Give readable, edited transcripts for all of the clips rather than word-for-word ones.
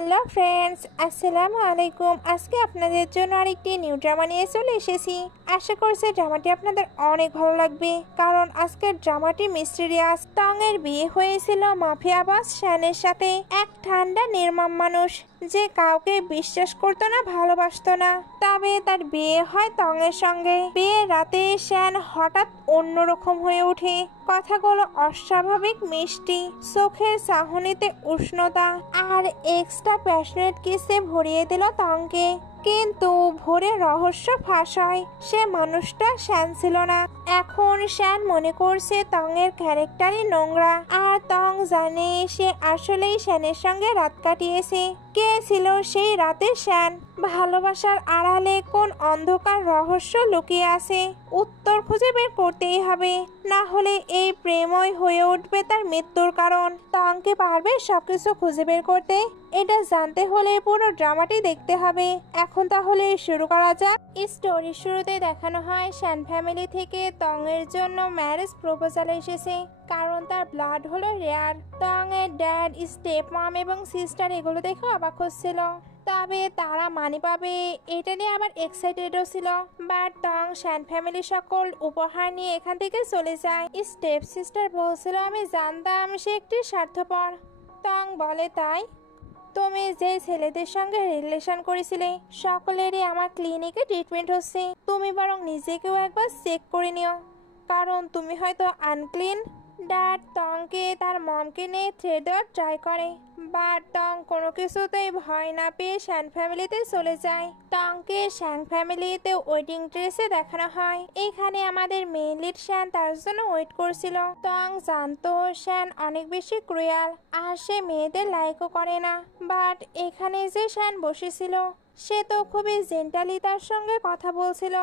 Hello friends, আসসালামু আলাইকুম। আজকে আপনাদের জন্য আরেকটি নিউ ড্রামা নিয়ে চলে এসেছি। আশা করছি ড্রামাটি আপনাদের অনেক ভালো লাগবে, কারণ আজকের ড্রামাটি মিস্টেরিয়াস। টং এর বিয়ে হয়েছিল মাফিয়া বস শ্যানের সাথে, এক ঠান্ডা নির্মম মানুষ যে কাউকে বিশ্বাস করতো না, ভালোবাসতো না। তবে তার বিয়ে হয় টং এর সঙ্গে। বিয়ের রাতে শ্যান হঠাৎ অন্যরকম হয়ে ওঠে, কথাগুলো অস্বাভাবিক মিষ্টি, চোখের চাহনিতে উষ্ণতা আর এক্সট্রা প্যাশনেট কিসে ভরিয়ে দিল টংকে। কিন্তু ভোরে রহস্য ফাঁস হয়, সে মানুষটা শ্যান ছিল না। এখন শ্যান মনে করছে টং এর ক্যারেক্টারই নোংরা, আর টং জানে সে আসলেই শ্যানের সঙ্গে রাত কাটিয়েছে। কে ছিল সেই রাতে শ্যান? ভালোবাসার আড়ালে কোন অন্ধকার রহস্য লুকিয়ে আছে? উত্তর খুঁজে বের করতেই হবে, না হলে এই প্রেমই হয়ে উঠবে তার মৃত্যুর কারণ। টং কি পারবে সবকিছু খুঁজে বের করতে? এটা জানতে হলে পুরো ড্রামাটি দেখতে হবে। এখন তাহলে শুরু করা যাক। স্টোরির শুরুতে দেখানো হয় শ্যান ফ্যামিলি থেকে টং এর জন্য ম্যারেজ প্রপোজাল এসেছে, কারণ তার ব্লাড হলো রেয়ার। টং এর ড্যাড, স্টেপ মম এবং সিস্টার এগুলো দেখে অবাক হচ্ছিল, তবে তারা মানি পাবে এটা নিয়ে আবার এক্সাইটেডও ছিল। বাট টং শ্যান ফ্যামিলি সকল উপহার নিয়ে এখান থেকে চলে যায়। স্টেপ সিস্টার বলছিল, আমি জানতাম সে একটি স্বার্থপর। টং বলে, তাই তুমি যে ছেলেদের সঙ্গে রিলেশন করেছিলে সকলেরই আমার ক্লিনিকে ট্রিটমেন্ট হচ্ছে। তুমি বরং নিজেকেও একবার চেক করে নিও, কারণ তুমি হয়তো আনক্লিন। ড্যাড টংকে তার মমকে নিয়ে থ্রেট দেওয়ার ট্রাই করে, বাট টং কোনো কিছুতেই ভয় না পেয়ে শ্যান ফ্যামিলিতে চলে যায়। টংকে শ্যান ফ্যামিলিতে ওয়েডিং ড্রেসে দেখানো হয়। এখানে আমাদের মেইন লিড শ্যান তার জন্য ওয়েট করছিল। টং জানতো শ্যান অনেক বেশি ক্রুয়াল, আর সে মেয়েদের লাইকও করে না। বাট এখানে যে শ্যান বসেছিল সে তো খুবই জেন্টালি তার সঙ্গে কথা বলছিল,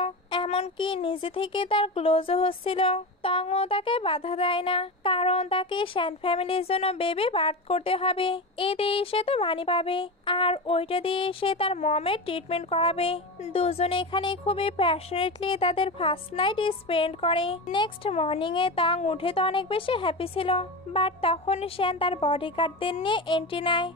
এমনকি নিজে থেকে তার ক্লোজও হচ্ছিল। টংও তাকে বাধা দেয় না, কারণ তাকে শ্যান ফ্যামিলির জন্য বেবি বার্থ করতে হবে। এ দিয়ে সে তো মানি পাবে, আর ওইটা দিয়ে সে তার মমের ট্রিটমেন্ট করাবে। দুজনে এখানে খুবই প্যাশনেটলি তাদের ফার্স্ট নাইট স্পেন্ড করে। নেক্সট মর্নিং এ টং উঠে তো অনেক বেশি হ্যাপি ছিল, বাট তখন শ্যান তার বডিগার্ডদের নিয়ে এন্ট্রি নেয়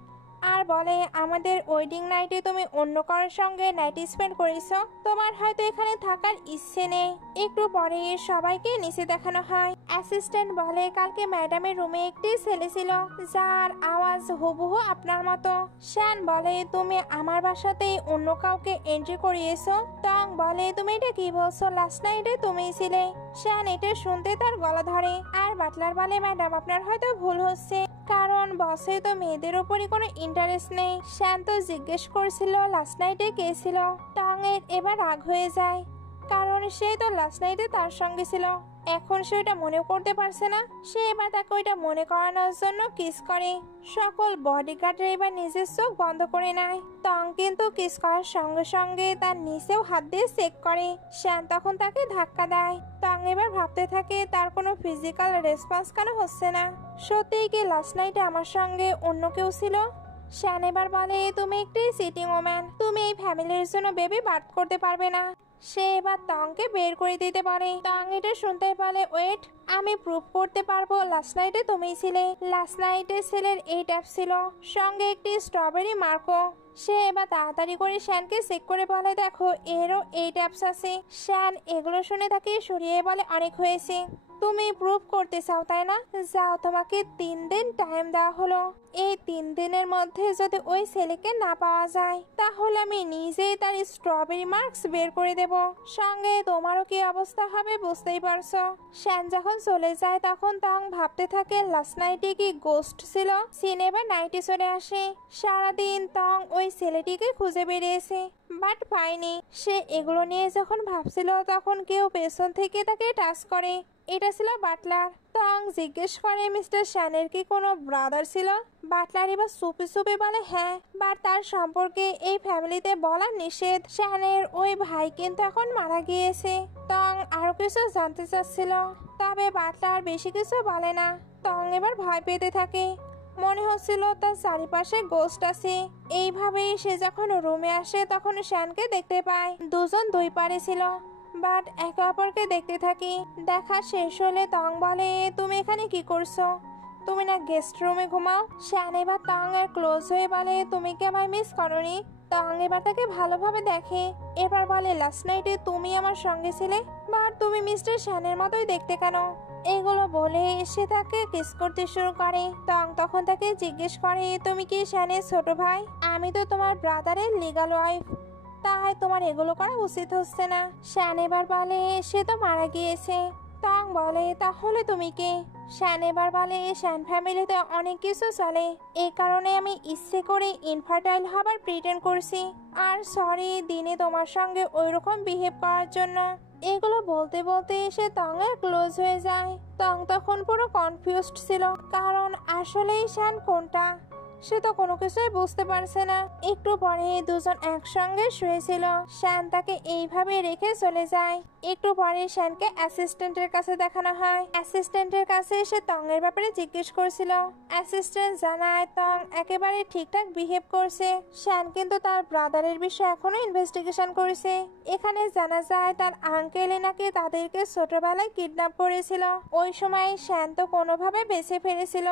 আর বলে, আমাদের ওয়েডিং নাইটে তুমি অন্য কারোর সঙ্গে নাইট স্পেন্ড করেছো, তোমার হয়তো এখানে থাকার ইচ্ছে নেই। একটু পরে সবাইকে নিচে দেখানো হয়। অ্যাসিস্ট্যান্ট বলে, কালকে ম্যাডামের রুমে একটি ছেলে ছিল যার আওয়াজ হুবহু আপনার মতো। শ্যান বলে, তুমি আমার বাসাতে অন্য কাউকে এন্ট্রি করিয়েছো? টং বলে, তুমি এটা কি বলছো? লাস্ট নাইটে তুমিই ছিলে। শ্যান এটা শুনতে তার গলা ধরে, আর বাটলার বলে, ম্যাডাম আপনার হয়তো ভুল হচ্ছে, কারণ বসে তো মেয়েদের উপরই কোনো ইন্টারেস্ট নেই। শ্যান তো জিজ্ঞেস করছিল লাস্ট নাইটে কে ছিল। টং এর এবার রাগ হয়ে যায়, কারণ সে তো লাস্ট নাইটে তার সঙ্গে ছিল। এখন সে ওইটা মনে করতে পারছে না। সে এবার তাকে ওইটা মনে করানোর জন্য কিস করে। সকল বডিগার্ডরা এবার নিজের চোখ বন্ধ করে নেয়। টং কিন্তু কিস করার সঙ্গে সঙ্গে তার নিচেও হাত দিয়ে চেক করে। শ্যান তখন তাকে ধাক্কা দেয়। টং এবার ভাবতে থাকে তার কোনো ফিজিক্যাল রেসপন্স কেন হচ্ছে না। সত্যিই কি লাস্ট নাইটে আমার সঙ্গে অন্য কেউ ছিল? শ্যান এবার বলে, তুমি একটি চিটিং ওম্যান, তুমি এই ফ্যামিলির জন্য বেবি বার্থ করতে পারবে না। সে এবার টংকে বের করে দিতে পারে। টং এটা শুনতে পারে, ওয়েট, আমি প্রুভ করতে পারবো লাস্ট নাইটে তুমিই ছিলে। লাস্ট নাইটে ছেলের এই ট্যাপ ছিল, সঙ্গে একটি স্ট্রবেরি মার্কও। সে এবার তাড়াতাড়ি করে শ্যানকে চেক করে বলে, দেখো এরও এই ট্যাপস আছে। শ্যান এগুলো শুনে তাকে সরিয়ে বলে, অনেক হয়েছে, তুমি প্রুভ করতে চাও তাই না? যাও, তোমাকে 3 দিন টাইম দেওয়া হলো। এই 3 দিনের মধ্যে যদি ওই ছেলেকে না পাওয়া যায়, তাহলে আমি নিজেই তার স্ট্রবেরি মার্কস বের করে দেব। সঙ্গে তোমারও কি অবস্থা হবে বুঝতেই পারছো। শ্যান যখন চলে যায় তখন টং ভাবতে থাকে লাস্ট নাইটে কি গোস্ট ছিল। সিনে বা নাইটে চলে আসে। সারাদিন টং ওই ছেলেটিকে খুঁজে বেরিয়েছে, বাট পায়নি। সে এগুলো নিয়ে যখন ভাবছিল তখন কেউ পেছন থেকে তাকে টাচ করে। এটা ছিল বাটলার। টং জিজ্ঞেস করে, মিস্টার শ্যানের কি কোনো ব্রাদার ছিল? বাটলার এবার চুপি চুপি বলে, হ্যাঁ, বাট তার সম্পর্কে এই ফ্যামিলিতে বলা নিষেধ। শ্যানের ওই ভাই কিন্তু এখন মারা গিয়েছে। টং আরো কিছু জানতে চাচ্ছিল, তবে বাটলার বেশি কিছু বলে না। টং এবার ভয় পেতে থাকে, মনে হচ্ছিল তার চারিপাশে গোস্ট আছে। এইভাবেই সে যখন রুমে আসে তখন শ্যানকে দেখতে পায়। দুজন দুই পারে ছিল, বাট একে অপরকে দেখতে থাকি। দেখা শেষ হলে টং বলে, তুমি এখানে কি করছো? তুমি না গেস্ট রুমে ঘুমাও। শ্যান এবার তং এর ক্লোজ হয়ে বলে, তুমি কি আমায় মিস করনি? তং এবার তাকে ভালোভাবে দেখে, এবার বলে, লাস্ট নাইটে তুমি আমার সঙ্গে ছিলে, বাট তুমি মিস্টার শ্যানের মতোই দেখতে কেন? এগুলো বলে সে তাকে কিস করতে শুরু করে। তং তখন তাকে জিজ্ঞেস করে, তুমি কি শ্যানের ছোট ভাই? আমি তো তোমার ব্রাদারের লিগাল ওয়াইফ, তাই তোমার এগুলো করা উচিত হচ্ছে না। শ্যান এবার বলে, সে তো মারা গিয়েছে। তং বলে, তাহলে তুমি কে? শ্যান এবার বলে, শ্যান ফ্যামিলিতে অনেক কিছু চলে, এই কারণে আমি ইচ্ছে করে ইনফার্টাইল হবার প্রিটেন্ড করছি। আর সরি দিনে তোমার সঙ্গে ওইরকম বিহেভ করার জন্য। এগুলো বলতে বলতে সে তং এর ক্লোজ হয়ে যায়। তং তখন পুরো কনফিউজড ছিল, কারণ আসলেই শ্যান কোনটা সে তো কোনো কিছুই বুঝতে পারছে না। একটু পরে দুজন একসঙ্গে শুয়েছিল। শ্যান তাকে এইভাবে রেখে চলে যায়। একটু পরে শ্যানকে অ্যাসিস্ট্যান্টের কাছে দেখানো হয়। অ্যাসিস্ট্যান্টের কাছে সে তং এর ব্যাপারে জিজ্ঞেস করছিল। অ্যাসিস্ট্যান্ট জানায় তং একেবারে ঠিকঠাক বিহেভ করছে। শ্যান কিন্তু তার ব্রাদারের বিষয়ে এখনো ইনভেস্টিগেশন করছে। এখানে জানা যায় তার আঙ্কেল নাকি তাদেরকে ছোটবেলায় কিডন্যাপ করেছিল। ওই সময় শ্যান তো কোনোভাবে বেঁচে ফিরেছিল,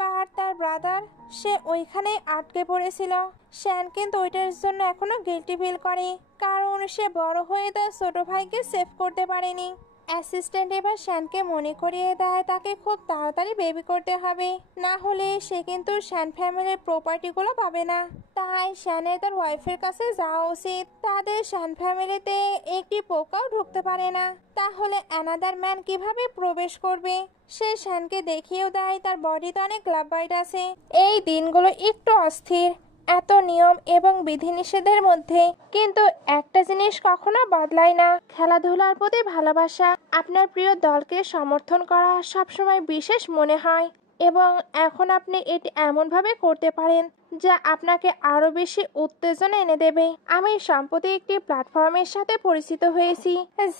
বাট তার ব্রাদার সে ওইখানে আটকে পড়েছিল। শ্যান কিন্তু ওইটার জন্য এখনো গিল্টি ফিল করে, কারণ সে বড় হয়ে তার ছোট ভাইকে সেভ করতে পারেনি। অ্যাসিস্ট্যান্ট এবার শ্যানকে মনে করিয়ে দেয় তাকে খুব তাড়াতাড়ি বেবি করতে হবে, না হলে সে কিন্তু শ্যান ফ্যামিলির প্রপার্টিগুলো পাবে না। তাই শ্যানের তার ওয়াইফের কাছে যাওয়া উচিত। তাদের শ্যান ফ্যামিলিতে একটি পোকাও ঢুকতে পারে না, তাহলে অ্যানাদার ম্যান কিভাবে প্রবেশ করবে? সে শ্যানকে দেখিয়েও দেয় তার বডিতে অনেক লাভ বাইট আছে। এই দিনগুলো একটু অস্থির, এত নিয়ম এবং বিধিনিষেধের মধ্যে, কিন্তু একটা জিনিস কখনো বদলায় না, খেলাধুলার প্রতি ভালোবাসা। আপনার প্রিয় দলকে সমর্থন করা সবসময় বিশেষ মনে হয়, এবং এখন আপনি এটি এমনভাবে করতে পারেন যা আপনাকে আরো বেশি উত্তেজনা এনে দেবে। আমি সম্প্রতি একটি প্ল্যাটফর্মের সাথে পরিচিত হয়েছি,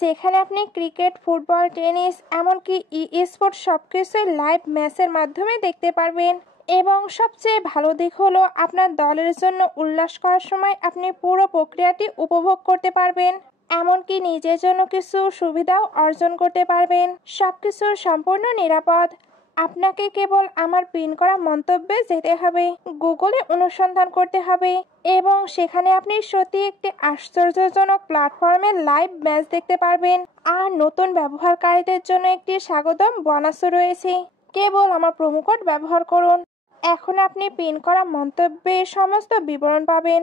যেখানে আপনি ক্রিকেট, ফুটবল, টেনিস, এমনকি স্পোর্টস সবকিছুই লাইভ ম্যাচের মাধ্যমে দেখতে পারবেন। এবং সবচেয়ে ভালো দিক হলো আপনার দলের জন্য উল্লাস করার সময় আপনি পুরো প্রক্রিয়াটি উপভোগ করতে পারবেন, এমনকি নিজের জন্য কিছু সুবিধাও অর্জন করতে পারবেন। সবকিছু সম্পূর্ণ নিরাপদ। আপনাকে কেবল আমার পিন করা মন্তব্যে যেতে হবে, গুগলে অনুসন্ধান করতে হবে, এবং সেখানে আপনি সত্যি একটি আশ্চর্যজনক প্ল্যাটফর্মে লাইভ ম্যাচ দেখতে পারবেন। আর নতুন ব্যবহারকারীদের জন্য একটি স্বাগতম বোনাসও রয়েছে। কেবল আমার প্রোমো কোড ব্যবহার করুন। এখন আপনি পিন করা মন্তব্যে সমস্ত বিবরণ পাবেন।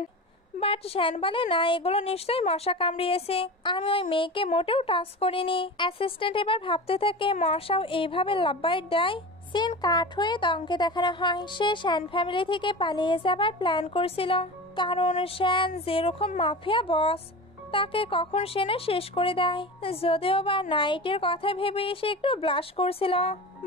বাট শ্যান বলে, না, এগুলো নিশ্চয়ই মশা কামড়িয়েছে, আমি ওই মেয়েকে মোটেও টাচ করিনি। অ্যাসিস্ট্যান্ট এবার ভাবতে থাকে মশাও এইভাবে লাভ বাইট দেয়। সিন কাট হয়ে তংকে দেখানো হয়। সে শ্যান ফ্যামিলি থেকে পালিয়ে যাবার প্ল্যান করছিল, কারণ শ্যান যেরকম মাফিয়া বস, তাকে কখন সে না শেষ করে দেয়। যদিও বা নাইটের কথা ভেবে সে একটু ব্লাশ করছিল,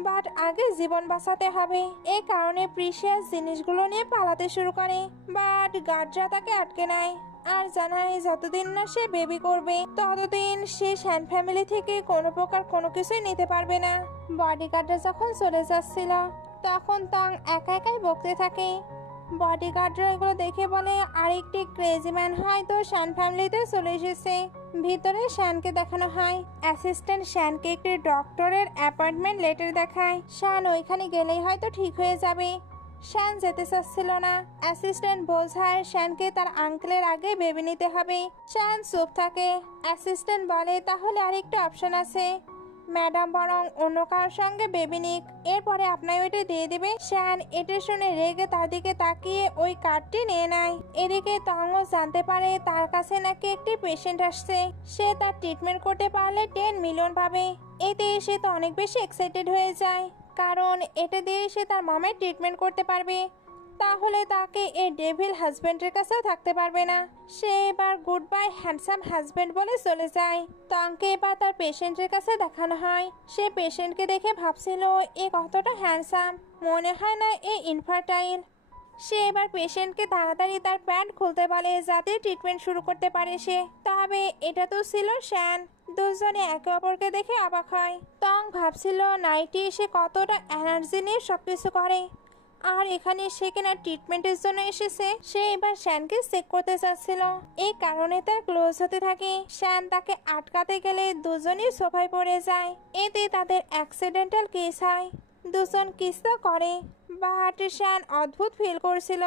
বাট আগে জীবন বাঁচাতে হবে। এই কারণে প্রিশিয়াস জিনিসগুলো নিয়ে পালাতে শুরু করে, বাট গার্ডরা তাকে আটকে নেয় আর জানায় যতদিন না সে বেবি করবে ততদিন সে শ্যান ফ্যামিলি থেকে কোনো প্রকার কোনো কিছুই নিতে পারবে না। বডিগার্ডরা যখন চলে যাচ্ছিল তখন তং একা একাই বকতে থাকে। বডিগার্ডরা এগুলো দেখে বলে, আরেকটি ক্রেজি ম্যান হয়তো শ্যান ফ্যামিলিতে চলে এসেছে। ভিতরে শ্যানকে দেখানো হয়। অ্যাসিস্ট্যান্ট শ্যানকে একটি ডক্টরের অ্যাপয়েন্টমেন্ট লেটার দেখায়। শ্যান ওইখানে গেলেই হয়তো ঠিক হয়ে যাবে। শ্যান যেতে চাচ্ছিল না। অ্যাসিস্ট্যান্ট বোঝায় শ্যানকে তার আঙ্কেলের আগে বেবি নিতে হবে। শ্যান চুপ থাকে। অ্যাসিস্ট্যান্ট বলে, তাহলে আরেকটা অপশন আছে ম্যাডাম, বরং অন্য কারোর সঙ্গে বেবি নিক, এরপরে আপনার ওইটা দিয়ে দেবে। শ্যান এটা শুনে রেগে তার দিকে তাকিয়ে ওই কার্ডটি নিয়ে নেয়। এদিকে তংও জানতে পারে তার কাছে নাকি একটি পেশেন্ট আসছে, সে তার ট্রিটমেন্ট করতে পারলে 10 মিলিয়ন পাবে। এতে সে তো অনেক বেশি এক্সাইটেড হয়ে যায়, কারণ এটা দিয়ে সে তার মামের ট্রিটমেন্ট করতে পারবে। তাহলে তাকে এই ডেভিল হাজবেন্ডের কাছেও থাকতে পারবে না। সে এবার গুড বাই হ্যান্ডসাম হাজবেন্ড বলে চলে যায়। তংকে এবার তার পেশেন্টের কাছে দেখানো হয়। সে পেশেন্টকে দেখে ভাবছিল এ কতটা হ্যান্ডসাম, মনে হয় না এ ইনফার্টাইল। সে এবার পেশেন্টকে তাড়াতাড়ি তার প্যান্ট খুলতে বলে যাতে ট্রিটমেন্ট শুরু করতে পারে সে। তবে এটা তো ছিল শ্যান। দুজনে একে অপরকে দেখে অবাক হয়। তং ভাবছিল নাইটি এসে কতটা এনার্জি নিয়ে সবকিছু করে, আর এখানে সে কিনা ট্রিটমেন্টের জন্য এসেছে। সে এবার শ্যানকে চেক করতে চাচ্ছিল, এই কারণে তার ক্লোজ হতে থাকে। শ্যান তাকে আটকাতে গেলে দুজনই সোফায় পড়ে যায়। এতে তাদের অ্যাক্সিডেন্টাল কেস হয়। দুজন কিসও করে। বাট শ্যান অদ্ভুত ফিল করছিল।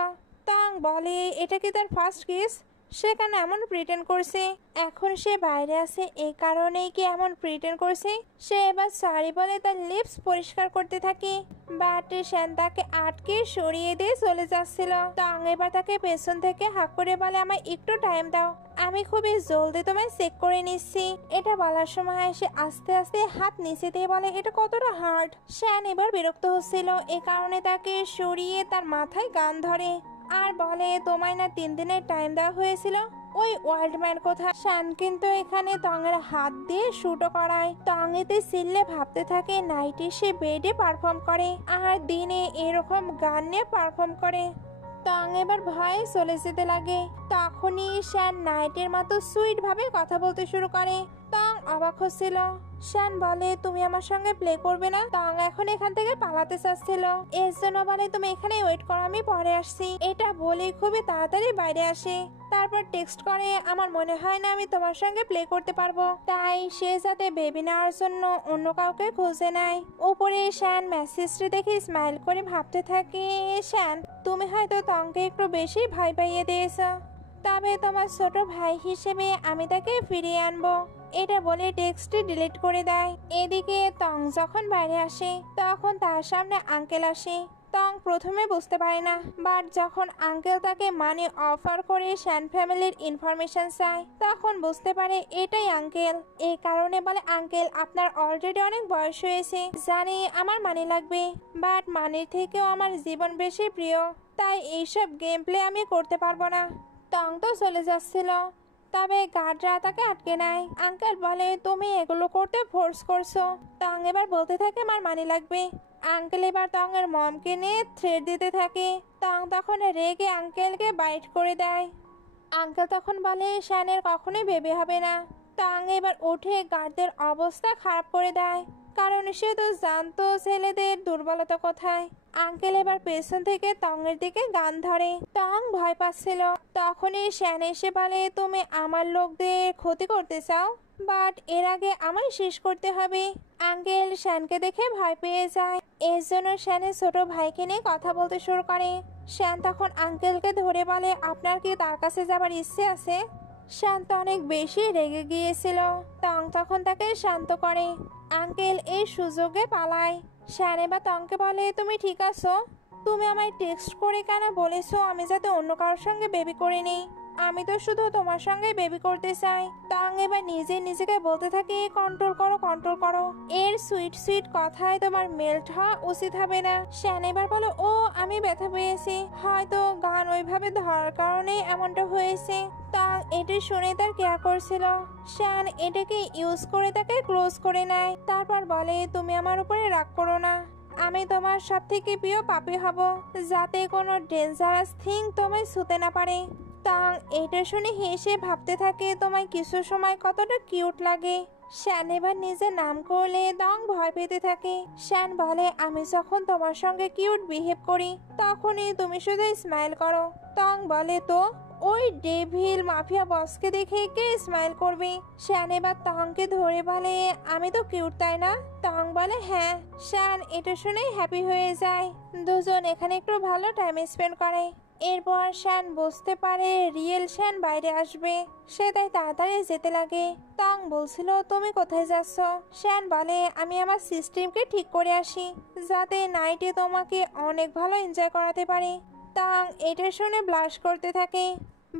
তং বলে এটা কি তার ফার্স্ট কিস? সে কেন এমন প্রিটেন্ড করছে? এখন সে বাইরে আছে এই কারণেই কি এমন প্রিটেন্ড করছে? সে এবার সরি বলে তার লিপস পরিষ্কার করতে থাকে। বাট শ্যান তাকে আটকে সরিয়ে দিয়ে চলে যাচ্ছিল। তং এবার তাকে পেছন থেকে হাঁক করে বলে আমায় একটু টাইম দাও, আমি খুবই জলদি তোমায় চেক করে নিচ্ছি। এটা বলার সময় সে আস্তে আস্তে হাত নিচে দিয়ে বলে এটা কতটা হার্ড। শ্যান এবার বিরক্ত হচ্ছিল, এ কারণে তাকে সরিয়ে তার মাথায় গান ধরে আর বলে তোমায় না 3 দিনের টাইম দেওয়া হয়েছিল? ওই ওয়ার্ল্ডম্যান কোথা? শ্যান কিন্তু এখানে তঙের হাত দিয়ে শুটও করায়। তং এতে সিললে ভাবতে থাকে নাইটে সে বেডে পারফর্ম করে আর দিনে এরকম গান নিয়ে পারফর্ম করে। তং এবার ভয়ে চলে যেতে লাগে। তখনই শ্যান নাইটের মতো সুইট ভাবে কথা বলতে শুরু করে। তং অবাক হচ্ছিল। শ্যান বলে তুমি আমার সঙ্গে প্লে করবে না? তং এখন এখান থেকে পালাতে চাচ্ছিল, এর জন্য বলে তুমি এখানে ওয়েট করো, আমি পরে আসছি। এটা বলে খুবই তাড়াতাড়ি বাইরে আসে। তারপর টেক্সট করে আমার মনে হয় না আমি তোমার সঙ্গে প্লে করতে পারবো, তাই সে যাতে বেবি নেওয়ার জন্য অন্য কাউকে খুঁজে নেয়। উপরে শ্যান মেসেজটি দেখে স্মাইল করে ভাবতে থাকে শ্যান তুমি হয়তো তংকে একটু বেশি ভয় পাইয়ে দিয়েছ, তবে তোমার ছোট ভাই হিসেবে আমি তাকে ফিরিয়ে আনবো। এটা বলে টেক্সটটি ডিলিট করে দেয়। এদিকে তং যখন বাইরে আসে তখন তার সামনে আঙ্কেল আসে। তং প্রথমে বুঝতে পারে না, বাট যখন আঙ্কেল তাকে মানি অফার করে শ্যান ফ্যামিলির ইনফরমেশন চায় তখন বুঝতে পারে এটাই আঙ্কেল। এই কারণে বলে আঙ্কেল আপনার অলরেডি অনেক বয়স হয়েছে, জানি আমার মানি লাগবে, বাট মানির থেকেও আমার জীবন বেশি প্রিয়, তাই এইসব গেম প্লে আমি করতে পারবো না। তং তো চলে যাচ্ছিল, তবে গার্ডরা তাকে আটকে নেয়। আঙ্কেল বলে তুমি এগুলো করতে ফোর্স করছো। তং এবার বলতে থাকে আমার মানি লাগবে। আঙ্কেল এবার তং এর মমকে নিয়ে থ্রেট দিতে থাকে। তং তখন রেগে আঙ্কেলকে বাইট করে দেয়। আঙ্কেল তখন বলে শ্যানের কখনোই বেবি হবে না। তং এবার উঠে গার্ডদের অবস্থা খারাপ করে দেয়, কারণ সে তো জানতো ছেলেদের দুর্বলতা কোথায়। আঙ্কেল এবার পেছন থেকে তংয়ের দিকে গান ধরে। তং ভয় পাচ্ছিল। তখনই শ্যান এসে বলে তুমি আমার লোকদের ক্ষতি করতে চাও, বাট এর আগে আমায় শেষ করতে হবে। আঙ্কেল শ্যানকে দেখে ভয় পেয়ে যায়, এর জন্য শ্যানের ছোট ভাইকে নিয়ে কথা বলতে শুরু করে। শ্যান তখন আঙ্কেলকে ধরে বলে আপনার কি তার কাছে যাবার ইচ্ছে আছে? শ্যান তো অনেক বেশি রেগে গিয়েছিল। তং তখন তাকে শান্ত করে। আঙ্কেল এই সুযোগে পালায়। শ্যান এবার তংকে বলে তুমি ঠিক আছো? তুমি আমায় টেক্সট করে কেন বলেছো আমি যাতে অন্য কারোর সঙ্গে বেবি করে নিই? আমি তো শুধু তোমার সঙ্গে বেবি করতে চাই। তং এবার নিজেকে বলতে থাকে কন্ট্রোল করো কন্ট্রোল করো, এর সুইট সুইট কথায় তোমার মেল্ট হওয়া উচিত হবে না। শ্যান এবার বলো ও আমি ব্যথা পেয়েছি, হয়তো গান ওইভাবে ধরার কারণে এমনটা হয়েছে। তং এটা শুনে তার কেয়ার করছিল। শ্যান এটাকে ইউজ করে তাকে ক্লোজ করে নেয়। তারপর বলে তুমি আমার উপরে রাগ করো না, আমি তোমার সব থেকে প্রিয় পাপি হব, যাতে কোনো ডেঞ্জারাস থিং তোমায় ছুতে না পারে। তং এটা শুনে হেসে ভাবতে থাকে তোমায় কিছু সময় কতটা কিউট লাগে। শ্যান এবার নিজের নাম করলে তং ভয় পেতে থাকে। শ্যান বলে আমি যখন তোমার সঙ্গে কিউট বিহেভ করি তখনই তুমি শুধু স্মাইল করো। তং বলে তো ওই ডেভিল মাফিয়া বসকে দেখে কে স্মাইল করবে? শ্যান এবার তংকে ধরে বলে আমি তো কিউট তাই না? তং বলে হ্যাঁ। শ্যান এটা শুনে হ্যাপি হয়ে যায়। দুজন এখানে একটু ভালো টাইম স্পেন্ড করে। এরপর শ্যান বুঝতে পারে রিয়েল শ্যান বাইরে আসবে, সে তাই তাড়াতাড়ি যেতে লাগে। তং বলছিল তুমি কোথায় যাচ্ছ? শ্যান বলে আমি আমার সিস্টেমকে ঠিক করে আসি, যাতে নাইটে তোমাকে অনেক ভালো এনজয় করাতে পারে। তং এটা শুনে ব্লাশ করতে থাকে,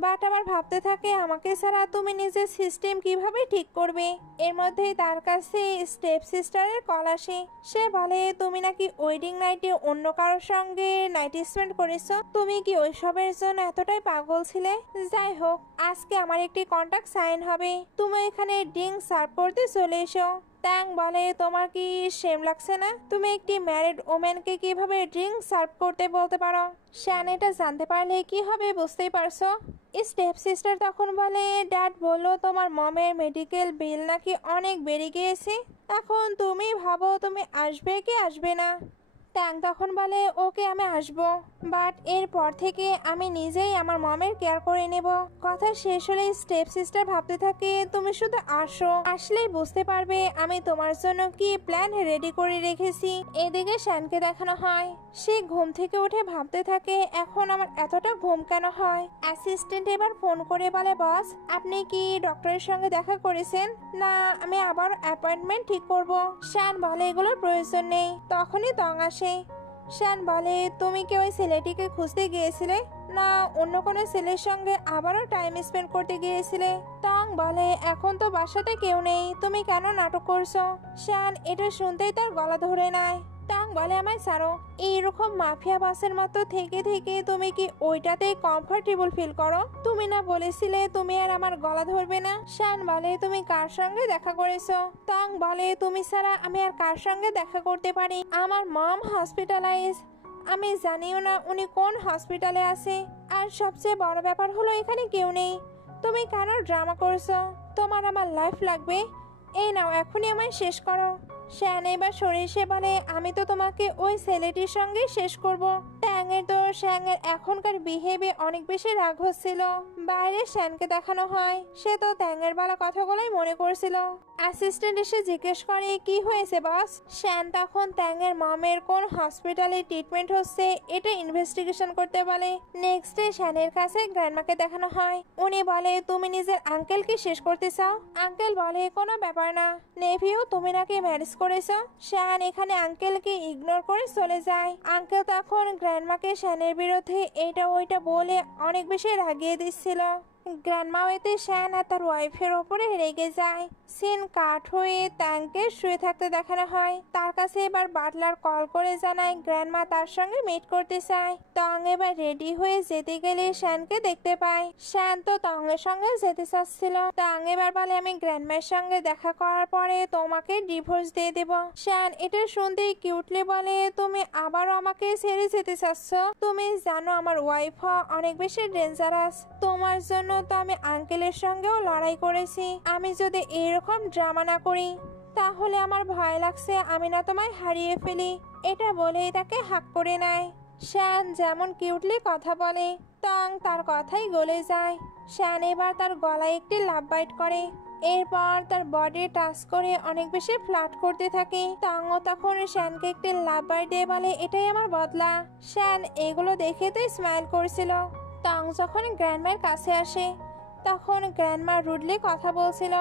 বাট আবার ভাবতে থাকে আমাকে ছাড়া তুমি নিজের সিস্টেম কিভাবে ঠিক করবে। এর মধ্যেই তার কাছে স্টেপ সিস্টারের কল আসে। সে বলে তুমি নাকি ওয়েডিং নাইটে অন্য কারোর সঙ্গে নাইট স্পেন্ড করেছো, তুমি কি ওইসবের জন্য এতটাই পাগল ছিলে? যাই হোক আজকে আমার একটি কন্ট্রাক্ট সাইন হবে, তুমি এখানে ড্রিঙ্ক সার্ভ করতে চলে এসো। ট্যাং বলে তোমার কি শেম লাগছে না? তুমি একটি ম্যারিড ওমেনকে কিভাবে ড্রিঙ্ক সার্ভ করতে বলতে পারো? শ্যান এটা জানতে পারলে কি হবে বুঝতেই পারছো। স্টেপ সিস্টার তখন বলে ড্যাড বললো তোমার মমের মেডিকেল বিল নাকি অনেক বেড়ে গিয়েছে, এখন তুমি ভাবো তুমি আসবে কি আসবে না। ট্যাং তখন বলে ওকে আমি আসবো, বাট এরপর থেকে আমি নিজেই আমার মমের কেয়ার করে নেব। কথা শেষ হলে স্টেপ সিস্টার ভাবতে থাকে তুমি শুধু আসো, আসলেই বুঝতে পারবে আমি তোমার জন্য কি প্ল্যান রেডি করে রেখেছি। এদিকে শ্যানকে দেখানো হয় সে ঘুম থেকে উঠে ভাবতে থাকে এখন আমার এতটা ঘুম কেন হয়। অ্যাসিস্ট্যান্ট এবার ফোন করে বলে বস আপনি কি ডক্টরের সঙ্গে দেখা করেছেন না আমি আবার অ্যাপয়েন্টমেন্ট ঠিক করব। শ্যান বলে এগুলোর প্রয়োজন নেই। তখনই তং আসে। শ্যান বলে তুমি কি ওই ছেলেটিকে খুঁজতে গিয়েছিলে না অন্য কোনো ছেলের সঙ্গে আবারও টাইম স্পেন্ড করতে গিয়েছিলে। টং বলে এখন তো বাসাতে কেউ নেই, তুমি কেন নাটক করছো। শ্যান এটা শুনতেই তার গলা ধরে নেয়। টং বলে আমায় ছাড়ো, এইরকম মাফিয়া বাসের মতো থেকে থেকে তুমি কি ওইটাতেই কমফোর্টেবল ফিল করো। তুমি না বলেছিলে তুমি আর আমার গলা ধরবে না। শ্যান বলে তুমি কার সঙ্গে দেখা করেছো। টং বলে তুমি ছাড়া আমি আর কার সঙ্গে দেখা করতে পারি। আমার মম হসপিটালাইজ, আমি জানিও না উনি কোন হসপিটালে আছে। আর সবচেয়ে বড় ব্যাপার হলো এখানে কেউ নেই। তুমি কেন ড্রামা করছো। তোমার আমার লাইফ লাগবে, এই নাও এখনই আমায় শেষ করো। শ্যান এবার সরে এসে বলে আমি তো তোমাকে ওই ছেলেটির সঙ্গে শেষ করব। ট্যাংয়ের তো শ্যাংয়ের এখনকার বিহেভে অনেক বেশি রাগ হচ্ছিল। বাইরে শ্যানকে দেখানো হয় সে তো ট্যাংয়ের বলা কথাগুলোই মনে করছিল। অ্যাসিস্ট্যান্ট এসে জিজ্ঞেস করে কি হয়েছে বস। শ্যান তখন ট্যাংয়ের মমের কোন হসপিটালে ট্রিটমেন্ট হচ্ছে এটা ইনভেস্টিগেশন করতে বলে। নেক্সট ডে শ্যানের কাছে গ্র্যান্ডমাকে দেখানো হয়। উনি বলে তুমি নিজের আঙ্কেলকে শেষ করতে চাও। আঙ্কেল বলে কোনো ব্যাপার না, নেভিও তুমি নাকি ম্যারেজ করেছো। শ্যান এখানে আঙ্কেলকে ইগনোর করে চলে যায়। আঙ্কেল তখন গ্র্যান্ডমাকে শ্যানের বিরুদ্ধে এটা ওইটা বলে অনেক বেশি রাগিয়ে দিচ্ছিল। গ্র্যান্ডমাও এতে শ্যান আর তার ওয়াইফের ওপরে রেগে যায়। সিন কাট হয়ে ট্যাংকে শুয়ে থাকতে দেখানো হয়। তার কাছে এবার বাটলার কল করে জানায় গ্র্যান্ডমা তার সঙ্গে মিট করতে চায়। টং এবার রেডি হয়ে যেতে গেলে শ্যানকে দেখতে পায়। শ্যান তো টং এর সঙ্গে যেতে চাচ্ছিল। টং এবার বলে আমি গ্র্যান্ডমার সঙ্গে দেখা করার পরে তোমাকে ডিভোর্স দিয়ে দেব। শ্যান এটা শুনতেই কিউটলি বলে তুমি আবারও আমাকে ছেড়ে যেতে চাচ্ছ। তুমি জানো আমার ওয়াইফ অনেক বেশি ডেঞ্জারাস। তোমার জন্য তো আমি আঙ্কেলের সঙ্গেও লড়াই করেছি। আমি যদি এরকম ড্রামা না করি তাহলে আমার ভয় লাগছে আমি না তোমায় হারিয়ে ফেলি। এটা বলেই তাকে হাক করে নেয়। শ্যান যেমন কিউটলি কথা বলে টং তার কথাই গলে যায়। শ্যান এবার তার গলায় একটি লাভ বাইট করে, এরপর তার বডি টাচ করে অনেক বেশি ফ্লার্ট করতে থাকে। টংও তখন শ্যানকে একটি লাভ বাইট দিয়ে বলে এটাই আমার বদলা। শ্যান এগুলো দেখে তো স্মাইল করছিল। টং যখন গ্র্যান্ডমার কাছে আসে তখন গ্র্যান্ডমা রুডলি কথা বলছিল।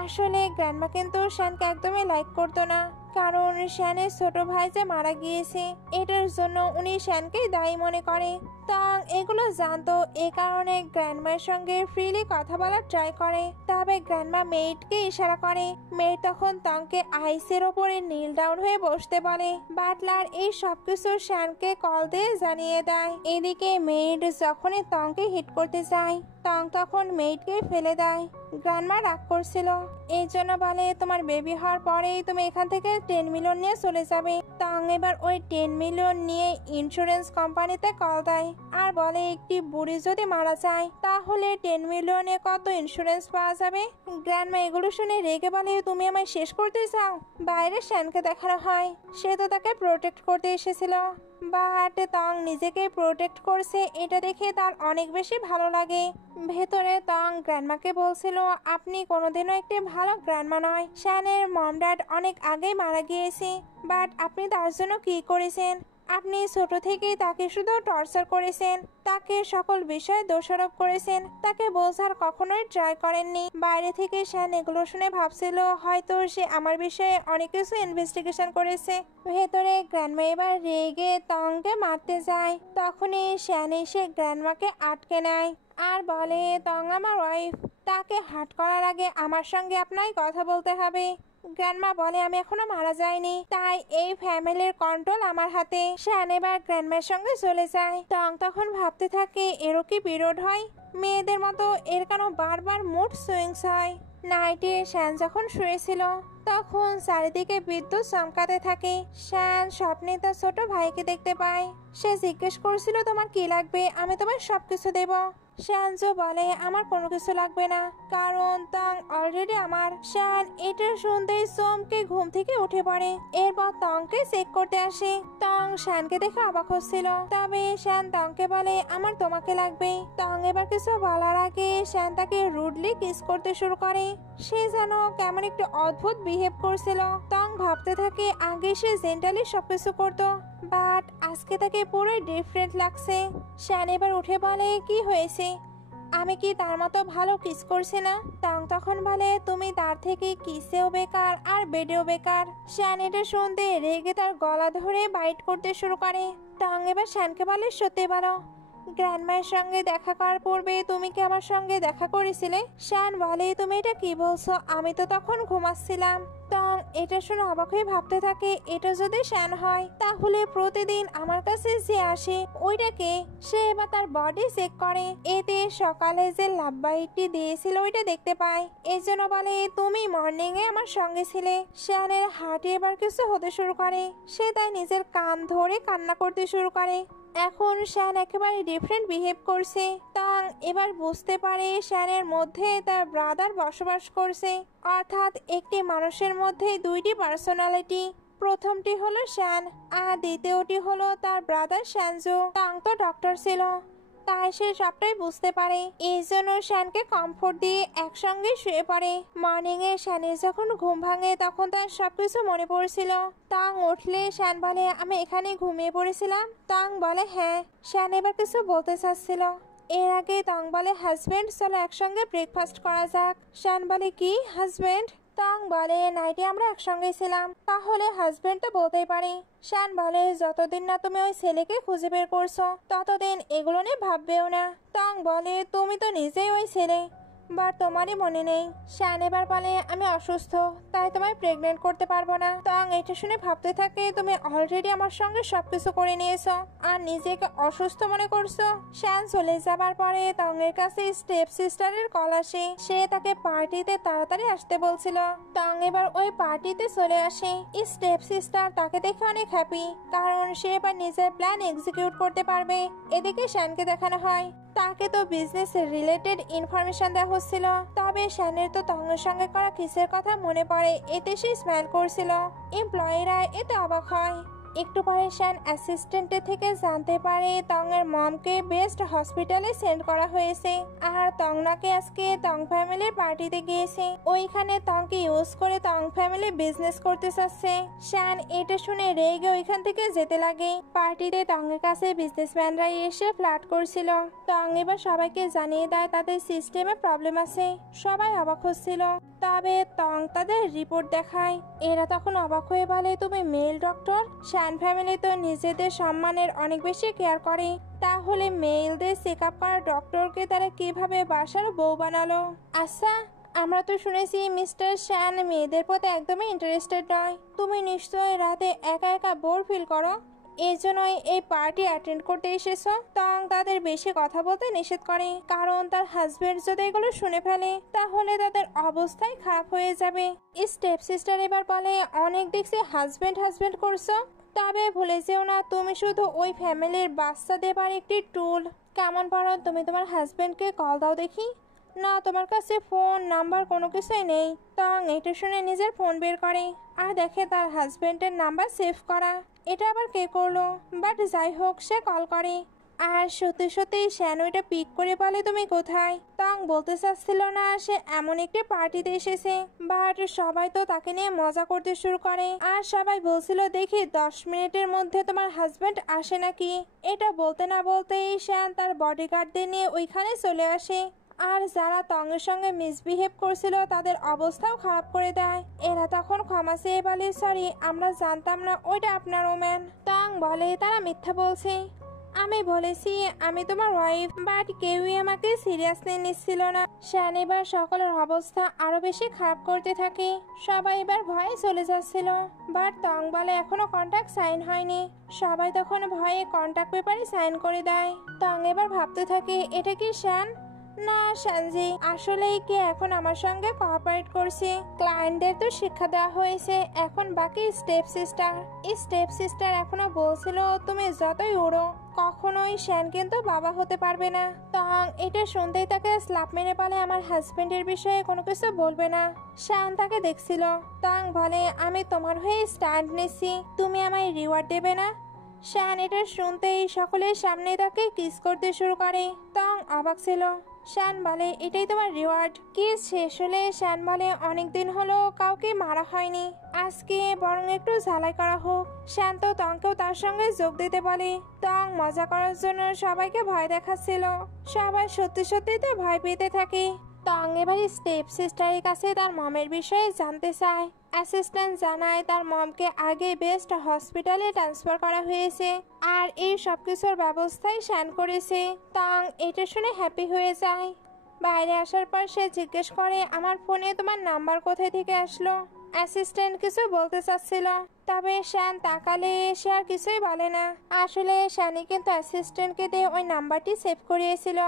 আসলে গ্র্যান্ডমা কিন্তু শ্যানকে একদমই লাইক করতো না, কারণ শ্যানের ছোট ভাই যে মারা গিয়েছে এটার জন্য উনি শ্যানকেই দায়ী মনে করে। টং এগুলো জানতো, এ কারণে গ্র্যান্ডমার সঙ্গে ফ্রিলি কথা বলার ট্রাই করে। তবে গ্র্যান্ডমা মেইডকে ইশারা করে। মেইড তখন টংকে আইসের ওপরে নীল ডাউন হয়ে বসতে বলে। বাটলার এই সবকিছু শ্যানকে কল দিয়ে জানিয়ে দেয়। এদিকে মেইড যখনই টংকে হিট করতে যায় টং তখন মেইডকে ফেলে দেয়। গ্র্যান্ডমা রাগ করছিল, এই জন্য বলে তোমার বেবি হওয়ার পরেই তুমি এখান থেকে 10 মিলিয়ন নিয়ে চলে যাবে। টং এবার ওই 10 মিলিয়ন নিয়ে ইন্স্যুরেন্স কোম্পানিতে কল দেয় আর বলে একটি বুড়ি যদি মারা যায় তাহলে 10 মিলিয়নে কত ইন্স্যুরেন্স পাওয়া যাবে। গ্র্যান্ডমা এগুলো শুনে রেগে বলে তুমি আমায় শেষ করতে চাও। বাইরে শ্যানকে দেখানো হয় সে তো তাকে প্রোটেক্ট করতে এসেছিল, বাট টং নিজেকে প্রোটেক্ট করছে এটা দেখে তার অনেক বেশি ভালো লাগে। ভেতরে টং গ্র্যান্ডমাকে বলছিল আপনি কোনোদিনও একটি ভালো গ্র্যান্ডমা নয়। শ্যানের মম ড্যাড অনেক আগেই মারা গিয়েছে, বাট আপনি তার জন্য কি করেছেন। আপনি ছোট থেকেই তাকে শুধু টর্চার করেছেন, তাকে সকল বিষয়ে দোষারোপ করেছেন, তাকে বোঝার কখনোই ট্রাই করেননি। বাইরে থেকে শ্যান এগুলো শুনে ভাবছিল হয়তো সে আমার বিষয়ে অনেক কিছু ইনভেস্টিগেশন করেছে। ভেতরে গ্র্যান্ডমা এবার রেগে টংকে মারতে যায়। তখনই শ্যান এসে গ্র্যান্ডমাকে আটকে নেয় আর বলে টং আমার ওয়াইফ, তাকে হার্ট করার আগে আমার সঙ্গে আপনাকে কথা বলতে হবে। গ্র্যান্ডমা বলে আমি এখনো মারা যাইনি, তাই এই ফ্যামিলির কন্ট্রোল আমার হাতে। শ্যান এবার গ্র্যান্ডমার সঙ্গে চলে যায়। টং তখন ভাবতে থাকে এরও কি পিরিয়ড হয়, মেয়েদের মতো এর কেন বারবার মুড সুইংস হয়। নাইটে শ্যান যখন শুয়েছিল তখন চারিদিকে বিদ্যুৎ চমকাতে থাকে। শ্যান স্বপ্নে তার ছোট ভাইকে দেখতে পায়। সে জিজ্ঞেস করছিল তোমার কি লাগবে, আমি তোমার সবকিছু দেব। শানজু বলে আমার কোনো কিছু লাগবে না, কারণ তং অলরেডি আমার। শান এটা শুনতেই চমকে ঘুম থেকে উঠে পড়ে। এরপর তংকে চেক করতে আসে। তং শানকে দেখে অবাক হচ্ছিল, তবে শান তংকে বলে আমার তোমাকে লাগবে। তং এবার কিছু বলার আগে শান তাকে রুডলি কিস করতে শুরু করে। সে যেন কেমন একটু অদ্ভুত বিহেভ করছিল। তং ভাবতে থাকে আগে সে জেন্টালি সবকিছু করতো, বাট আজকে তাকে পুরো ডিফারেন্ট লাগছে। শান এবার উঠে বলে কি হয়েছে, আমি কি তার মতো ভালো কিস করছি না? তং তখন বলে তুমি তার থেকে কিসেও বেকার আর বেডেও বেকার। শান এটা শুনতে রেগে তার গলা ধরে বাইট করতে শুরু করে। তং এবার শানকে বলে সত্যি বলো, গ্র্যান্ডমায়ের সঙ্গে দেখা করার পূর্বে তুমি কি আমার সঙ্গে দেখা করেছিলে? শান বলে তুমি এটা কি বলছো, আমি তো তখন ঘুমাচ্ছিলাম। তং এটা শুনে অবাক হয়ে ভাবতে থাকে এটা যদি শান হয় তাহলে প্রতিদিন আমার কাছে যে আসে ওইটাকে। সে এবার তার বডি চেক করে, এতে সকালে যে লাভ বাইটটি দিয়েছিল ওইটা দেখতে পায়। এই জন্য বলে তুমি মর্নিং এ আমার সঙ্গে ছিলে। শানের হার্টে এবার কিছু হতে শুরু করে, সে তাই নিজের কান ধরে কান্না করতে শুরু করে। এখন শান একেবারে ডিফারেন্ট বিহেভ করছে। তং এবার বুঝতে পারে শানের মধ্যে তার ব্রাদার বসবাস করছে, অর্থাৎ একটি মানুষের মধ্যে দুইটি পার্সোনালিটি। প্রথমটি হলো শান আর দ্বিতীয়টি হলো তার ব্রাদার শানজু। তং তো ডক্টর ছিল, তাই সে সবটাই বুঝতে পারে। এই জন্য শানকে কমফোর্ট দিয়ে একসঙ্গে শুয়ে পড়ে। মর্নিং এ শানের যখন ঘুম ভাঙে তখন তার সবকিছু মনে পড়ছিল। তং উঠলে শান বলে আমি এখানে ঘুমিয়ে পড়েছিলাম। তং বলে হ্যাঁ। শান এবার কিছু বলতে চাচ্ছিল, এর আগে তং বলে হাজবেন্ড চলো একসঙ্গে ব্রেকফাস্ট করা যাক। শান বলে কি হাজবেন্ড? তং বলে নাইটে আমরা একসঙ্গে ছিলাম, তাহলে হাজবেন্ড তো বলতেই পারি। শান বলে যতদিন না তুমি ওই ছেলেকে খুঁজে বের করছো ততদিন এগুলো নিয়ে ভাববেও না। তং বলে তুমি তো নিজেই ওই ছেলে, বাট তোমারই মনে নেই। শান এবার বলে আমি অসুস্থ, তাই তোমায় প্রেগনেন্ট করতে পারবো না। তং এটা শুনে ভাবতে থাকে তুমি অলরেডি আমার সঙ্গে সবকিছু করে নিয়েছো আর নিজেকে অসুস্থ মনে করছো। শান চলে যাবার পরে তং এর কাছে স্টেপ সিস্টারের কল আসে। সে তাকে পার্টিতে তাড়াতাড়ি আসতে বলছিল। তং এবার ওই পার্টিতে চলে আসে। স্টেপ সিস্টার তাকে দেখে অনেক হ্যাপি, কারণ সে এবার নিজের প্ল্যান এক্সিকিউট করতে পারবে। এদিকে শানকে দেখানো হয় তাকে তো বিজনেস রিলেটেড ইনফরমেশন দেওয়া হচ্ছিল, তবে শানের তো তঙ্গের সঙ্গে করা কিসের কথা মনে পড়ে, এতে সে স্মাইল করছিল। এমপ্লয়িরা এতে অবাক হয়। একটু পরে শান অ্যাসিস্ট্যান্টের থেকে জানতে পারে তংয়ের মমকে বেস্ট হসপিটালে সেন্ড করা হয়েছে, আর তং নাকি আজকে তং ফ্যামিলির পার্টিতে গিয়েছে। ওইখানে তংকে ইউজ করে তং ফ্যামিলি বিজনেস করতে চাচ্ছে। শান এটা শুনে রেগে ওইখান থেকে যেতে লাগে। পার্টিতে তংয়ের কাছে বিজনেসম্যানরা এসে ফ্ল্যাট করছিল। তং এবার সবাইকে জানিয়ে দেয় তাদের সিস্টেমে প্রবলেম আছে। সবাই অবাক হচ্ছিল, তবে তং তাদের রিপোর্ট দেখায়। এরা তখন অবাক হয়ে বলে তুমি মেল ডক্টর? শান ফ্যামিলি তো নিজেদের সম্মানের অনেক বেশি কেয়ার করে, তাহলে মেলদের চেক আপ করা ডক্টরকে তারা কিভাবে বাসার বউ বানালো? আচ্ছা, আমরা তো শুনেছি মিস্টার শান মেয়েদের প্রতি একদমই ইন্টারেস্টেড নয়। তুমি নিশ্চয়ই রাতে একা একা বোর ফিল করো, এই জন্যই এই পার্টি অ্যাটেন্ড করতে এসেছো। তং তাদের বেশি কথা বলতে নিষেধ করে, কারণ তার হাজবেন্ড যদি এগুলো শুনে ফেলে তাহলে তাদের অবস্থাই খারাপ হয়ে যাবে। স্টেপ সিস্টার এবার বলে অনেক দেখছি হাজবেন্ড হাজবেন্ড করছো, তবে ভুলে যেও না তুমি শুধু ওই ফ্যামিলির বাচ্চা দেবার একটি টুল। কেমন পারো তুমি তোমার হাজবেন্ডকে কল দাও দেখি। না, তোমার কাছে ফোন নাম্বার কোনো কিছুই নেই। তং এটা শুনে নিজের ফোন বের করে আর দেখে তার হাজবেন্ডের নাম্বার সেভ করা। এটা আবার কে করলো? বাট যাই হোক, সে কল করে আর সত্যি সত্যি শ্যান ওইটা পিক করে বলে তুমি কোথায়। তং বলতে চাচ্ছিল না সে এমন একটি পার্টিতে এসেছে, বাট সবাই তো তাকে নিয়ে মজা করতে শুরু করে আর সবাই বলছিল দেখি 10 মিনিটের মধ্যে তোমার হাজবেন্ড আসে নাকি। এটা বলতে না বলতেই শ্যান তার বডিগার্ডদের নিয়ে ওইখানে চলে আসে, আর যারা তংয়ের সঙ্গে মিসবিহেভ করছিল তাদের অবস্থাও খারাপ করে দেয়। এরা তখন ক্ষমা চেয়ে বলে সরি, আমরা জানতাম না ওইটা আপনার ওম্যান। তং বলে তারা মিথ্যা বলছে, আমি বলেছি আমি তোমার ওয়াইফ, বাট কেউই আমাকে সিরিয়াসলি নিচ্ছিল না। শান এবার সকলের অবস্থা আরো বেশি খারাপ করতে থাকে। সবাই এবার ভয়ে চলে যাচ্ছিল, বাট তং বলে এখনো কন্ট্রাক্ট সাইন হয়নি। সবাই তখন ভয়ে কন্ট্রাক্ট পেপারে সাইন করে দেয়। তং এবার ভাবতে থাকে এটা কি শান? না সানজি, আসলেই কি এখন আমার সঙ্গে কোঅপারেট করছে? ক্লায়েন্টদের তো শিক্ষা দেওয়া হয়েছে, এখন বাকি স্টেপ সিস্টার এখনো বলছিল তুমি যতই উড়ো কখনোই শ্যান কিন্তু বাবা হতে পারবে না। তং এটা শুনতেই তাকে স্ল্যাপ মেরে বলে আমার হাজবেন্ডের বিষয়ে কোনো কিছু বলবে না। শ্যান তাকে দেখছিল। তং বলে আমি তোমার হয়ে স্ট্যান্ড নিচ্ছি, তুমি আমায় রিওয়ার্ড দেবে না? শ্যান এটা শুনতেই সকলের সামনে তাকে কিস করতে শুরু করে। তং অবাক ছিল। শ্যান বলে এটাই তোমার রিওয়ার্ড? কিস শেষ হলে শ্যান বলে অনেকদিন হলো কাউকে মারা হয়নি, আজকে বরং একটু ঝালাই করা হোক। শ্যান তো তংকেও তার সঙ্গে যোগ দিতে বলে। তং মজা করার জন্য সবাইকে ভয় দেখাচ্ছিল। সবাই সত্যি সত্যি তো ভয় পেতে থাকে। তং এবার স্টেপ সিস্টারের কাছে তার মমের বিষয়ে জানতে চায়। অ্যাসিস্ট্যান্ট জানায় তার মমকে আগে বেস্ট হসপিটালে ট্রান্সফার করা হয়েছে আর এই সব কিছুর ব্যবস্থাই শ্যান করেছে। তং এটা শুনে হ্যাপি হয়ে যায়। বাইরে আসার পর সে জিজ্ঞেস করে আমার ফোনে তোমার নাম্বার কোথায় থেকে আসলো? অ্যাসিস্ট্যান্ট কিছু বলতে চাচ্ছিল, তবে শ্যান তাকালে সে আর কিছুই বলে না। আসলে শ্যানই কিন্তু অ্যাসিস্ট্যান্টকে দিয়ে ওই নাম্বারটি সেভ করিয়েছিল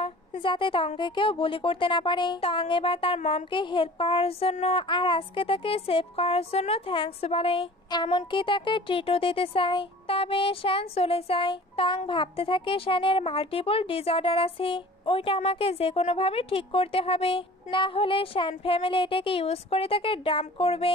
যাতে তংকে কেউ বুলি করতে না পারে। তং এবার তার মমকে হেল্প করার জন্য আর আজকে তাকে সেভ করার জন্য থ্যাঙ্কস বলে, এমনকি তাকে ট্রিটও দিতে চায়। তবে শ্যান চলে যায়। তং ভাবতে থাকে শ্যানের মাল্টিপল ডিসঅর্ডার আছে, ওইটা আমাকে যে কোনোভাবে ঠিক করতে হবে, না হলে শ্যান ফ্যামিলি এটাকে ইউজ করে তাকে ডাম্প করবে।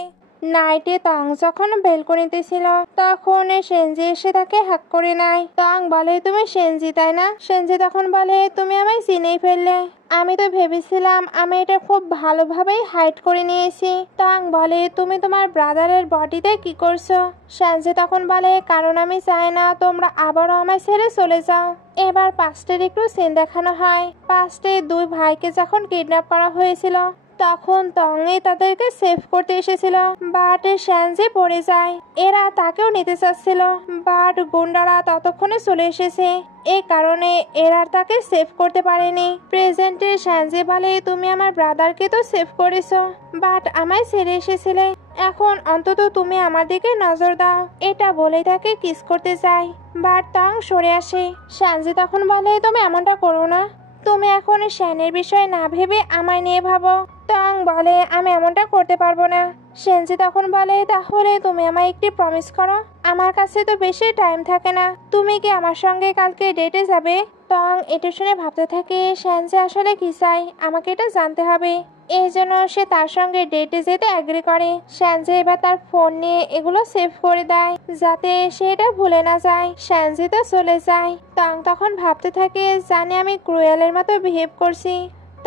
নাইটে তং যখন বেলকনিতে ছিল তখন সেনজি এসে তাকে হ্যাক করে নেয়। তং বলে তুমি সেনজি তাই না? সেনজি তখন বলে তুমি আমায় চিনেই ফেললে, আমি তো ভেবেছিলাম আমি এটা খুব ভালোভাবেই হাইড করে নিয়েছি। তং বলে তুমি তোমার ব্রাদারের বডিতে কি করছো? সেনজি তখন বলে কারণ আমি চাই না তোমরা আবারও আমায় ছেড়ে চলে যাও। এবার পাস্টের একটু সিন দেখানো হয়। পাস্টে দুই ভাইকে যখন কিডন্যাপ করা হয়েছিল তখন তংই তাদেরকে সেভ করতে এসেছিল, বাট শ্যানজি পড়ে যায়। এরা তাকেও নিতে চাচ্ছিল, বাট গুন্ডারা ততক্ষণে চলে এসেছে, এই কারণে এরা তাকে সেভ করতে পারেনি। প্রেজেন্টে শ্যানজি বলে তুমি আমার ব্রাদারকে তো সেভ করেছো, বাট আমায় ছেড়ে এসেছিলে, এখন অন্তত তুমি আমার দিকে নজর দাও। এটা বলে তাকে কিস করতে চায়, বাট তং সরে আসে। শ্যানজি তখন বলে তুমি এমনটা করো না, তুমি এখন শ্যানের বিষয়ে না ভেবে আমায় নিয়ে ভাবো। তং বলে আমি এমনটা করতে পারবো না। সেনজি তখন বলে তাহলে তুমি আমায় একটি প্রমিস করো, আমার কাছে তো বেশি টাইম থাকে না, তুমি কি আমার সঙ্গে কালকে ডেটে যাবে? তং এটা শুনে ভাবতে থাকে সেনজি আসলে কি চাই, আমাকে এটা জানতে হবে। এই জন্য সে তার সঙ্গে ডেটে যেতে এগ্রি করে। সেনজি এবার তার ফোন নিয়ে এগুলো সেভ করে দেয় যাতে সে এটা ভুলে না যায়। সেনজি তো চলে যায়। তং তখন ভাবতে থাকে জানি আমি ক্রুয়েলের মতো বিহেভ করছি,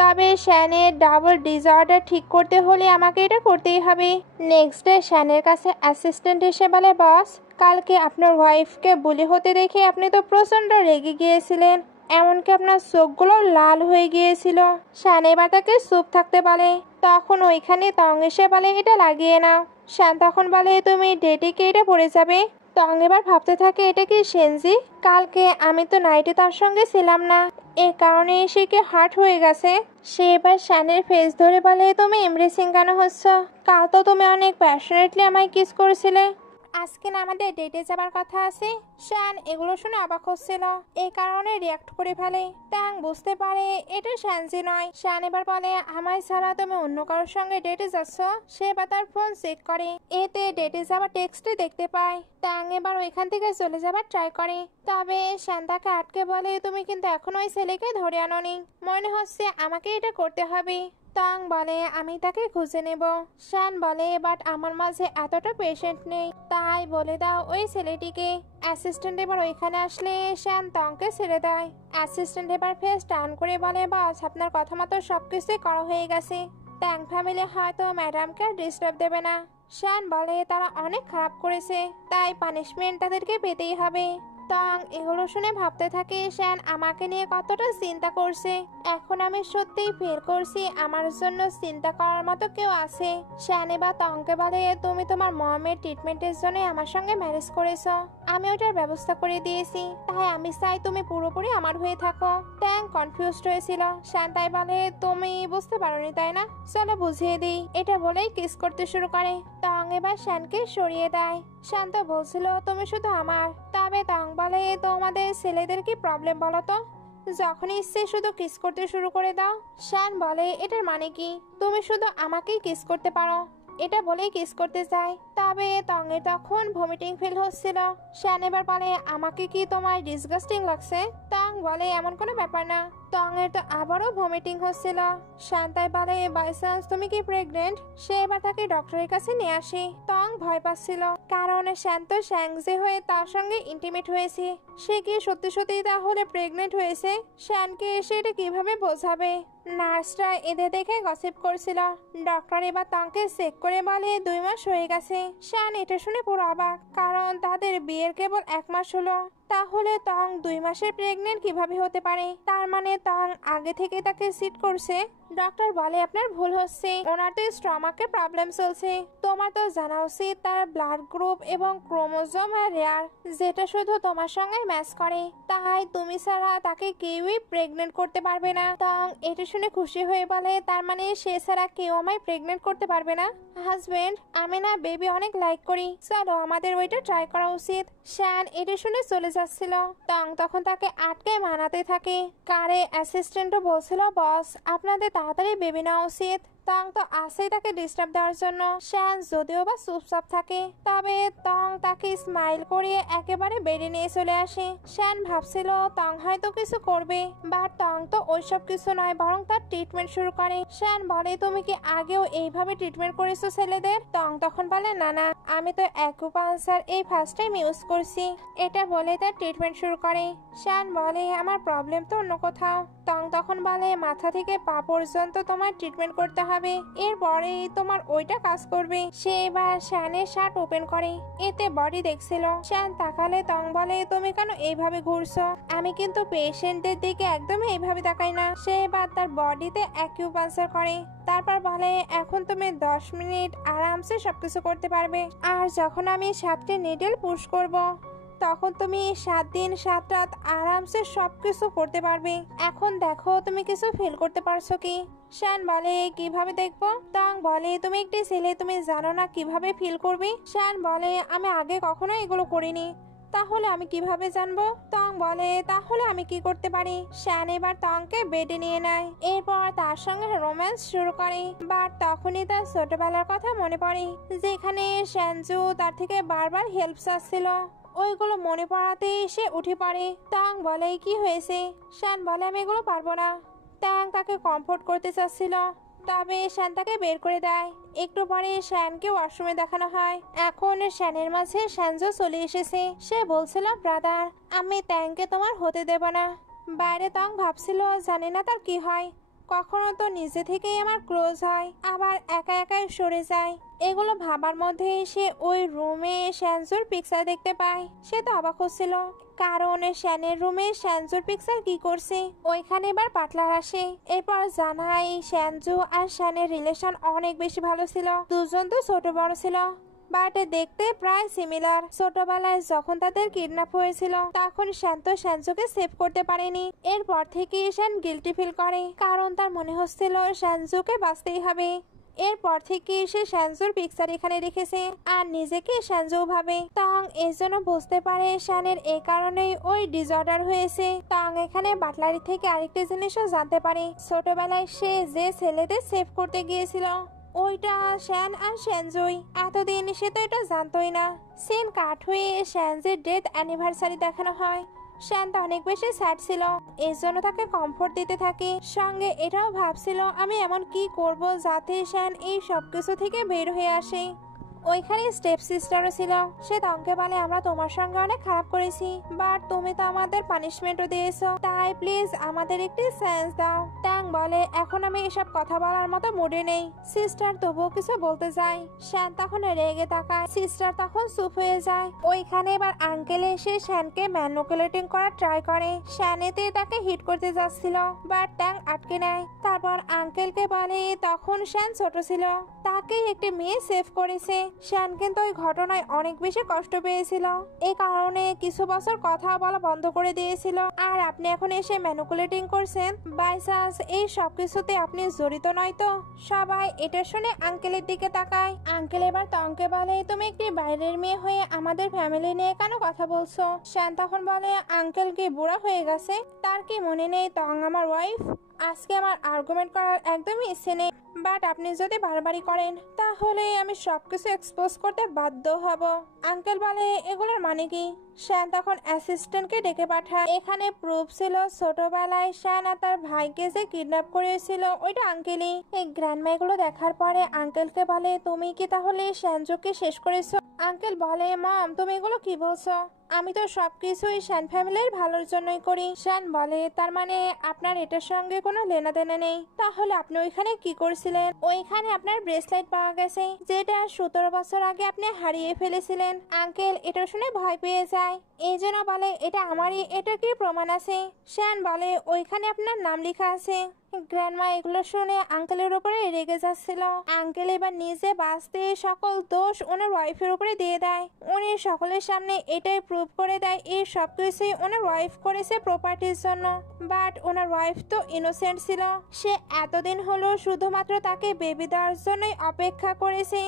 তবে শ্যানের ডাবল ডিসঅর্ডার ঠিক করতে হলে আমাকে এটা করতেই হবে। নেক্সট ডে শ্যানের কাছে অ্যাসিস্ট্যান্ট এসে বলে বস, কালকে আপনার ওয়াইফকে বুলি হতে দেখে আপনি তো প্রচণ্ড রেগে গিয়েছিলেন, এমনকি আপনার চোখগুলো লাল হয়ে গিয়েছিল। শ্যান এবার তাকে চুপ থাকতে বলে। তখন ওইখানে তং এসে বলে এটা লাগিয়ে নাও। শ্যান তখন বলে তুমি ডেটে কি এটা পড়ে যাবে? তং এবার ভাবতে থাকে এটা কি সেনজি? কালকে আমি তো নাইটে তার সঙ্গে ছিলাম না, এ কারণে সে কি হার্ট হয়ে গেছে। সে এবার শ্যানের ফেস ধরে বলে তুমি এমব্রেসিং কেন হচ্ছ? কাল তো তুমি অনেক প্যাশনেটলি আমায় কিস করেছিলে, আজকে না আমাদের ডেটে যাবার কথা আছে। শ্যান এগুলো শুনে অবাক হচ্ছিল, এই কারণে রিয়াক্ট করে ফেলে। ট্যাং বুঝতে পারে এটা শ্যানজি নয়। শ্যান এবার বলে আমায় ছাড়া তুমি অন্য কারোর সঙ্গে ডেটে যাচ্ছ। সে এবার তার ফোন চেক করে, এতে ডেটে যাবার টেক্সটে দেখতে পায়। ট্যাং এবার ওইখান থেকে চলে যাবার ট্রাই করে, তবে শ্যান তাকে আটকে বলে তুমি কিন্তু এখনো ওই ছেলেকে ধরে আনোনি, মনে হচ্ছে আমাকে এটা করতে হবে। টং বলে আমি তাকে খুঁজে নেব। শ্যান বলে বাট আমার মাঝে এতটা পেশেন্ট নেই, তাই বলে দাও ওই ছেলেটিকে। অ্যাসিস্ট্যান্ট এবার ওইখানে আসলে শ্যান টংকে ছেড়ে দেয়। অ্যাসিস্ট্যান্ট এবার ফেস টার্ন করে বলে বাস আপনার কথা মতো সবকিছুই করা হয়ে গেছে, ট্যাং ফ্যামিলি হয়তো ম্যাডামকে আর ডিস্টার্ব দেবে না। শ্যান বলে তারা অনেক খারাপ করেছে, তাই পানিশমেন্ট তাদেরকে পেতেই হবে। টং এগুলো শুনে ভাবতে থাকে শ্যান আমাকে নিয়ে কতটা চিন্তা করছে, এখন আমি সত্যিই ফিল করছি আমার জন্য চিন্তা করার মতো কেউ আছে। শ্যান এবার টংকে বলে তুমি তোমার মমের ট্রিটমেন্টের জন্য আমার সঙ্গে ম্যারেজ করেছো, আমি ওটার ব্যবস্থা করে দিয়েছি, তাই আমি চাই তুমি পুরোপুরি আমার হয়ে থাকো। ট্যাং কনফিউজড হয়েছিল। শ্যান তাই বলে তুমি বুঝতে পারোনি তাই না, চলো বুঝিয়ে দিই। এটা বলেই কিস করতে শুরু করে। টং এবার শ্যানকে সরিয়ে দেয়। শ্যান তো বলছিল তুমি শুধু আমার, তবে টং বলে তোমাদের ছেলেদের কি প্রবলেম বলো তো? যখনই ইচ্ছে শুধু কিস করতে শুরু করে দাও। শ্যান বলে এটার মানে কি? তুমি শুধু আমাকেই কিস করতে পারো, এটা বলেই কিস করতে চাই। তবে তঙের তখন ভমিটিং ফিল হচ্ছিল। শ্যান এবার বলে আমাকে কি তোমার ডিসগাস্টিং লাগছে? তং বলে এমন কোনো ব্যাপার না। তঙের তো আবারও ভমিটিং হচ্ছিল। শ্যান তাই বলে বাই চান্স তুমি কি প্রেগনেন্ট? সে এবার তাকে ডক্টরের কাছে নিয়ে আসে। তং ভয় পাচ্ছিল, কারণ শ্যান তো শ্যাংজে হয়ে তার সঙ্গে ইন্টিমেট হয়েছে। সে কি সত্যি সত্যি তাহলে প্রেগনেন্ট হয়েছে? শ্যানকে এসে এটা কিভাবে বোঝাবে? নার্সরা এদের দেখে গসিপ করছিল। ডক্টর এবার তংকে চেক করে বলে 2 মাস হয়ে গেছে। শ্যান এটা শুনে পুরো অবাক, কারণ তাদের বিয়ের কেবল 1 মাস হলো। তাহলে তং 2 মাসের প্রেগনেন্ট কিভাবে হতে পারে? তার মানে তং আগে থেকে তাকে সিট করছে। ডক্টর বলে আপনার ভুল হচ্ছে, ওনার তো স্টমাকে প্রবলেম চলছে। তোমার তো জানা উচিত তার ব্লাড গ্রুপ এবং ক্রোমোজোম রেয়ার, যেটা শুধু তোমার সঙ্গে ম্যাচ করে। তাই তুমি ছাড়া তাকে কেউই প্রেগনেন্ট করতে পারবে না। তং এটা শুনে খুশি হয়ে বলে তার মানে সে ছাড়া কেউ আমায় প্রেগনেন্ট করতে পারবে না। হাজবেন্ড, আমি না বেবি অনেক লাইক করি, চলো আমাদের ওইটা ট্রাই করা উচিত। শ্যান এটা শুনে চলে যাচ্ছিল। তং তখন তাকে আটকে মানাতে থাকে। কারে অ্যাসিস্ট্যান্টও বলছিল বস আপনাদের তাড়াতাড়ি বেবি নেওয়া উচিত। তং তো আসেই তাকে ডিস্টার্ব দেওয়ার জন্য। শ্যান যদিও বা চুপচাপ থাকে, তবে তং তাকে স্মাইল করিয়ে একেবারে বেডে নিয়ে চলে আসে। শ্যান ভাবছিল তং হয়তো কিছু করবে, বাট তং তো ওইসব কিছু নয়, বরং তার ট্রিটমেন্ট শুরু করে। শ্যান বলে তুমি কি আগেও এইভাবে ট্রিটমেন্ট করেছো ছেলেদের? তং তখন বলে না না, আমি তো অ্যাকুপাঙ্কচার এই ফার্স্ট টাইম ইউজ করছি। এটা বলে তার ট্রিটমেন্ট শুরু করে। শ্যান বলে আমার প্রবলেম তো অন্য কোথাও। তং তখন বলে মাথা থেকে পা পর্যন্ত তোমার ট্রিটমেন্ট করতে হবে, এরপরেই তোমার ওইটা কাজ করবে। সে এবার শ্যানের শার্ট ওপেন করে, এতে বডি দেখছিল। শ্যান তাকালে তং বলে তুমি কেন এইভাবে ঘুরছো? আমি কিন্তু পেশেন্টদের দিকে একদমই এইভাবে তাকাই না। সে এবার তার বডিতে অ্যাকিউপাঙ্কচার করে। তারপর বলে এখন তুমি 10 মিনিট আরামসে সবকিছু করতে পারবে, আর যখন আমি 7টি নিডল পুশ করব তখন তুমি 7 দিন 7 রাত আরামসে সবকিছু করতে পারবে। এখন দেখো তুমি কিছু ফিল করতে পারছো কি? শ্যান বলে কিভাবে দেখবো? তং বলে তুমি একটি ছেলে, তুমি জানো না কিভাবে ফিল করবে। শ্যান বলে আমি আগে কখনো এগুলো করিনি, তাহলে আমি কিভাবে জানবো? তং বলে তাহলে আমি কি করতে পারি? শ্যান এবার তংকে বেডে নিয়ে নেয়, এরপর তার সঙ্গে রোম্যান্স শুরু করে। বাট তখনই তার ছোটবেলার কথা মনে পড়ে, যেখানে শ্যানজু তার থেকে বারবার হেল্প চাচ্ছিল। ওইগুলো মনে পড়াতেই সে উঠে পড়ে। তং বলে কি হয়েছে? শ্যান বলে আমি এগুলো পারবো না। ট্যাং তাকে কমফোর্ট করতে চাচ্ছিল, তবে শ্যান তাকে বের করে দেয়। একটু পরে শ্যানকে ওয়াশরুমে দেখানো হয়। এখন শ্যানের মাঝে শ্যানজো চলে এসেছে। সে বলছিল ব্রাদার, আমি ট্যাংকে তোমার হতে দেব না। বাইরে তং ভাবছিল জানি না তার কি হয়, কখনো তো নিজে থেকেই আমার ক্লোজ হয়, আবার একা একাই সরে যায়। এগুলো ভাবার মধ্যে সে ওই রুমে শ্যানজুর পিকচার দেখতে পায়। সে তো অবাক হচ্ছিল, কারণ শ্যানের রুমে শ্যানজুর পিকচার কি করছে। ওইখানে এবার পাটলার আসে। এরপর জানাই শ্যানজু আর শ্যানের রিলেশন অনেক বেশি ভালো ছিল। দুজন তো ছোট বড় ছিল, বাট দেখতে প্রায় সিমিলার। ছোটবেলায় যখন তাদের কিডন্যাপ হয়েছিল তখন শ্যান তো শ্যানজুকে সেভ করতে পারেনি। এরপর থেকে শ্যান গিল্টি ফিল করে, কারণ তার মনে হচ্ছিল শ্যানজুকে বাঁচতেই হবে। এরপর থেকে সে শ্যানজুর পিকচার এখানে রেখেছে আর নিজেকে শ্যানজু ভাবে। টং এর জন্য বুঝতে পারে শ্যানের এই কারণেই ওই ডিসঅর্ডার হয়েছে। টং এখানে বাটলারি থেকে আরেকটা জিনিসও জানতে পারে, ছোটবেলায় সে যে ছেলেদের সেভ করতে গিয়েছিল ওইটা শ্যান আর শ্যানজুই। এতদিন সে তো এটা জানতোই না। সিন কাট হয়ে শ্যানজের ডেথ অ্যানিভার্সারি দেখানো হয়। শ্যান তো অনেক বেশি স্যাড ছিল, এর জন্য তাকে কমফোর্ট দিতে থাকে। সঙ্গে এটাও ভাবছিল আমি এমন কি করব যাতে শ্যান এই সবকিছু থেকে বের হয়ে আসে। ওইখানে স্টেপ সিস্টারও ছিল। সে তংকে বলে আমরা তোমার সঙ্গে অনেক খারাপ করেছি, বাট তুমি তো আমাদের পানিশমেন্টও দিয়েছো, তাই প্লিজ আমাদের একটি সেন্স দাও। ট্যাং বলে এখন আমি এসব কথা বলার মতো মুডে নেই। সিস্টার তবুও কিছু বলতে যায়। শ্যান তখন রেগে তাকায়, সিস্টার তখন চুপ হয়ে যায়। ওইখানে এবার আঙ্কেল এসে শ্যানকে ম্যানুপুলেটিং করার ট্রাই করে। শ্যানেতে তাকে হিট করতে যাচ্ছিল, বাট ট্যাং আটকে নেয়। তারপর আঙ্কেলকে বলে তখন শ্যান ছোট ছিল, তাকে একটি মেয়ে সেভ করেছে। শ্যান কিন্তু ওই ঘটনায় অনেক বেশি কষ্ট পেয়েছিল, এই কারণে কিছু বছর কথা বলা বন্ধ করে দিয়েছিল। আর আপনি এখন এসে ম্যানুপুলেটিং করছেন। বাই চান্স এই সবকিছুতে আপনি জড়িত নয় তো? সবাই এটা শুনে আঙ্কেলের দিকে তাকায়। আঙ্কেল এবার তংকে বলে, তুমি একটি বাইরের মেয়ে হয়ে আমাদের ফ্যামিলি নিয়ে কেন কথা বলছো? শ্যান তখন বলে, আঙ্কেল কি বুড়া হয়ে গেছে? তার কি মনে নেই তং আমার ওয়াইফ? আজকে আমার আর্গুমেন্ট করার একদমই ইচ্ছে নেই, বাট আপনি যদি বারবারই করেন তাহলে আমি সবকিছু এক্সপোজ করতে বাধ্য হব। আঙ্কেল বলে, এগুলোর মানে কি? শ্যান তখন অ্যাসিস্ট্যান্টকে ডেকে পাঠায়। এখানে প্রুফ ছিল ছোটবেলায় শ্যান আর তার ভাইকে যে কিডন্যাপ করেছিল ওইটা আঙ্কেলই। এই গ্র্যান্ডমা এগুলো দেখার পরে আঙ্কেলকে বলে, তুমি কি তাহলে শ্যানজোকে শেষ করেছো? আঙ্কেল বলে, মম তুমি এগুলো কি বলছো? আমি তো সবকিছুই শ্যান ফ্যামিলির ভালোর জন্যই করি। শ্যান বলে, তার মানে আপনার এটার সঙ্গে কোনো লেনাদেনা নেই? তাহলে আপনি ওইখানে কি করছিলেন? ওইখানে আপনার ব্রেসলেট পাওয়া গেছে যেটা 17 বছর আগে আপনি হারিয়ে ফেলেছিলেন। আঙ্কেল এটা শুনে ভয় পেয়ে যায়, এই জন্য বলে, এটা আমারই, এটা কি প্রমাণ আছে? শ্যান বলে, ওইখানে আপনার নাম লেখা আছে। গ্র্যান্ডমা এগুলো শুনে আঙ্কেলের উপরে রেগে যাচ্ছিল। আঙ্কেল এবার নিজে বাঁচতে সকল দোষ ওনার ওয়াইফের উপরে দিয়ে দেয়। উনি সকলের সামনে এটাই প্রুভ করে দেয় এই সবকিছুই ওনার ওয়াইফ করেছে প্রপার্টির জন্য। বাট ওনার ওয়াইফ তো ইনোসেন্ট ছিল। সে এতদিন হলো শুধুমাত্র তাকে বেবি দেওয়ার জন্যই অপেক্ষা করেছে,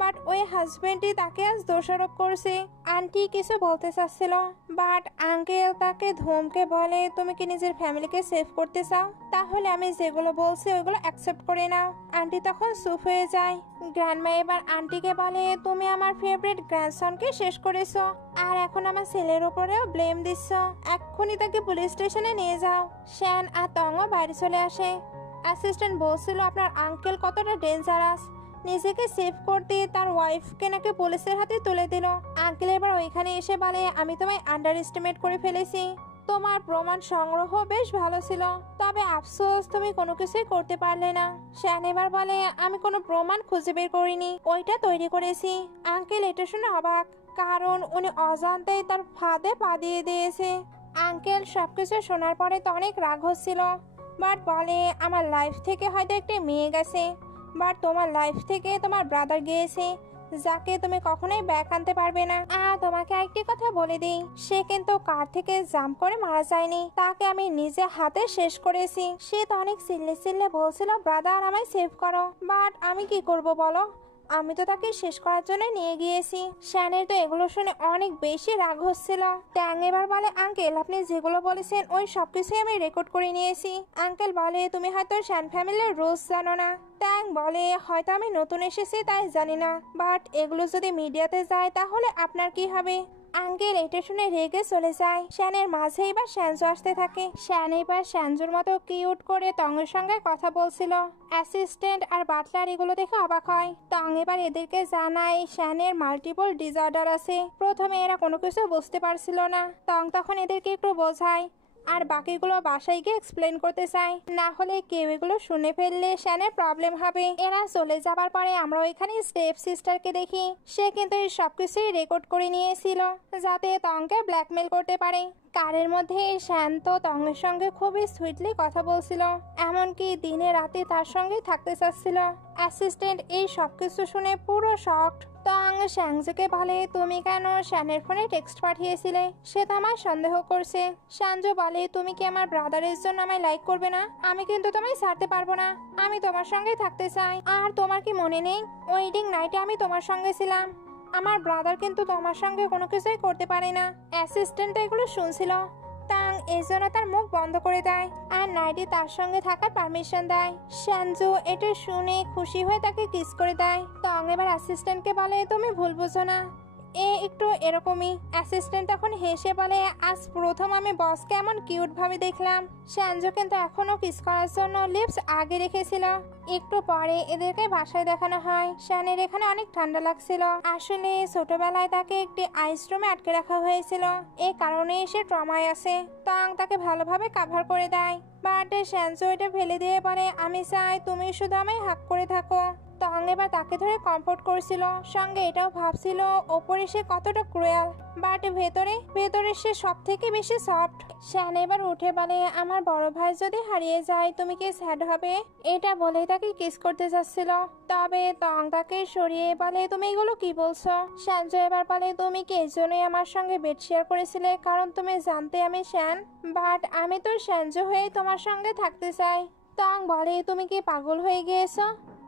বাট ওই হাজবেন্ডই তাকে আজ দোষারোপ করছে। আন্টি কিছু বলতে চাচ্ছিল, বাট আঙ্কেল তাকে ধমকে বলে, তুমি কি নিজের ফ্যামিলিকে সেভ করতে চাও? তাহলে আমি যেগুলো বলছি ওইগুলো অ্যাকসেপ্ট করে নাও। আন্টি তখন চুপ হয়ে যায়। গ্র্যান্ডমা এবার আন্টিকে বলে, তুমি আমার ফেভারিট গ্র্যান্ডসনকে শেষ করেছো, আর এখন আমার ছেলের উপরেও ব্লেম দিচ্ছ। এক্ষুনি তাকে পুলিশ স্টেশনে নিয়ে যাও। শ্যান আর তংও বাইরে চলে আসে। অ্যাসিস্ট্যান্ট বলছিল, আপনার আঙ্কেল কতটা ডেঞ্জারাস, নিজেকে সেভ করতে তার ওয়াইফকে নাকি পুলিশের হাতে তুলে দিল। আঙ্কেল এবার ওইখানে এসে বলে, আমি তোমায় আন্ডার এস্টিমেট করে ফেলেছি। তোমার প্রমাণ সংগ্রহ বেশ ভালো ছিল, তবে আফসোস তুমি কোনো কিছুই করতে পারলে না। শ্যান এবার বলে, আমি কোনো প্রমাণ খুঁজে বের করিনি, ওইটা তৈরি করেছি। আঙ্কেল এটা শুনে অবাক, কারণ উনি অজান্তেই তার ফাঁদে পা দিয়ে দিয়েছে। আঙ্কেল সবকিছু শোনার পরে তো অনেক রাগ হচ্ছিল, বাট বলে, আমার লাইফ থেকে হয়তো একটা মেয়ে গেছে, বাট তোমার লাইফ থেকে তোমার ব্রাদার গিয়েছে, যাকে তুমি কখনোই ব্যাক আনতে পারবে না। তোমাকে আরেকটি কথা বলে দিই, সে কিন্তু কার থেকে জাম্প করে মারা যায়নি, তাকে আমি নিজে হাতে শেষ করেছি। সে তো অনেক চিল্লে চিল্লে বলছিল, ব্রাদার আমায় সেভ করো, বাট আমি কি করব বলো? আমি তো তাকে শেষ করার জন্য নিয়ে গিয়েছি। শ্যানের তো এগুলো শুনে অনেক বেশি রাগ হচ্ছিল। ট্যাং এবার বলে, আঙ্কেল আপনি যেগুলো বলেছেন ওই সবকিছুই আমি রেকর্ড করে নিয়েছি। আঙ্কেল বলে, তুমি হয়তো শ্যান ফ্যামিলির রুলস জানো না। ট্যাং বলে, হয়তো আমি নতুন এসেছি তাই জানি না, বাট এগুলো যদি মিডিয়াতে যায় তাহলে আপনার কি হবে? আঙ্কেল এটা শুনে রেগে চলে যায়। শ্যানের মাঝে এবার শ্যানজো আসতে থাকে। শ্যান এবার শ্যানজোর মতো কিউট করে টঙের সঙ্গে কথা বলছিল। অ্যাসিস্ট্যান্ট আর বাটলার এগুলো দেখে অবাক হয়। টং এবার এদেরকে জানায় শ্যানের মাল্টিপল ডিসঅর্ডার আছে। প্রথমে এরা কোনো কিছু বুঝতে পারছিল না। টং তখন এদেরকে একটু বোঝায়, আর বাকিগুলো বাসায় গিয়ে এক্সপ্লেন করতে চাই, না হলে কেউ এগুলো শুনে ফেললে শ্যানের প্রবলেম হবে। এরা চলে যাবার পরে আমরা ওইখানে স্টেপ সিস্টারকে দেখি। সে কিন্তু এই সবকিছুই রেকর্ড করে নিয়েছিল যাতে টংকে ব্ল্যাকমেল করতে পারে। কারের মধ্যে শ্যান তো টংয়ের সঙ্গে খুবই সুইটলি কথা বলছিল, এমনকি দিনে রাতে তার সঙ্গে থাকতে চাচ্ছিল। অ্যাসিস্ট্যান্ট এই সবকিছু শুনে পুরো শকড। টং শ্যানজোকে বলে, তুমি কেন শ্যানের ফোনে টেক্সট পাঠিয়েছিলে? সে তো আমায় সন্দেহ করছে। শ্যানজো বলে, তুমি কি আমার ব্রাদারের জন্য আমায় লাইক করবে না? আমি কিন্তু তোমায় ছাড়তে পারবো না, আমি তোমার সঙ্গে থাকতে চাই। আর তোমার কি মনে নেই ওয়েডিং নাইটে আমি তোমার সঙ্গে ছিলাম? আমার ব্রাদার কিন্তু তোমার সঙ্গে কোনো কিছুই করতে পারে না। অ্যাসিস্ট্যান্ট এগুলো শুনছিল। তাং এই জন্য তার মুখ বন্ধ করে দেয় আর নাইটি তার সঙ্গে থাকার পারমিশন দেয়। শ্যানজো এটা শুনে খুশি হয়ে তাকে কিস করে দেয়। টং এবার অ্যাসিস্ট্যান্টকে বলে, তুমি ভুল বুঝো না, এ একটু এরকমই। অ্যাসিস্ট্যান্ট তখন হেসে বলে, আজ প্রথম আমি বসকে এমন কিউট ভাবে দেখলাম। শ্যানজো কিন্তু এখনো কিস করার জন্য লিপস আগে রেখেছিল। একটু পরে এদেরকে বাসায় দেখানো হয়। শ্যানের এখানে অনেক ঠান্ডা লাগছিল। আসলে ছোটবেলায় তাকে একটি আইস রুমে আটকে রাখা হয়েছিল, এই কারণে সে ট্রমায় আছে। টং তাকে ভালোভাবে কাভার করে দেয়, বাট শ্যানজো এটা ফেলে দিয়ে বলে, আমি চাই তুমি শুধু আমায় হাক করে থাকো। টং এবার তাকে ধরে কমফোর্ট করছিল, সঙ্গে এটাও ভাবছিল ওপরে সে কতটা ক্রুয়েল, বাট ভেতরে ভেতরে সে সব থেকে বেশি সফট। শ্যান এবার উঠে বলে, আমার বড় ভাই যদি হারিয়ে যায় তুমি কি স্যাড হবে? এটা বলে তাকে কিস করতে যাচ্ছিল, তবে টং তাকে সরিয়ে বলে, তুমি এগুলো কি বলছো? শ্যানজো এবার বলে, তুমি কি এই জন্যই আমার সঙ্গে বেড শেয়ার করেছিলে কারণ তুমি জানতে আমি শ্যান? বাট আমি তো শ্যানজো হয়ে তোমার সঙ্গে থাকতে চাই। তাং বলে তুমি কি পাগল হয়ে গিয়েছো?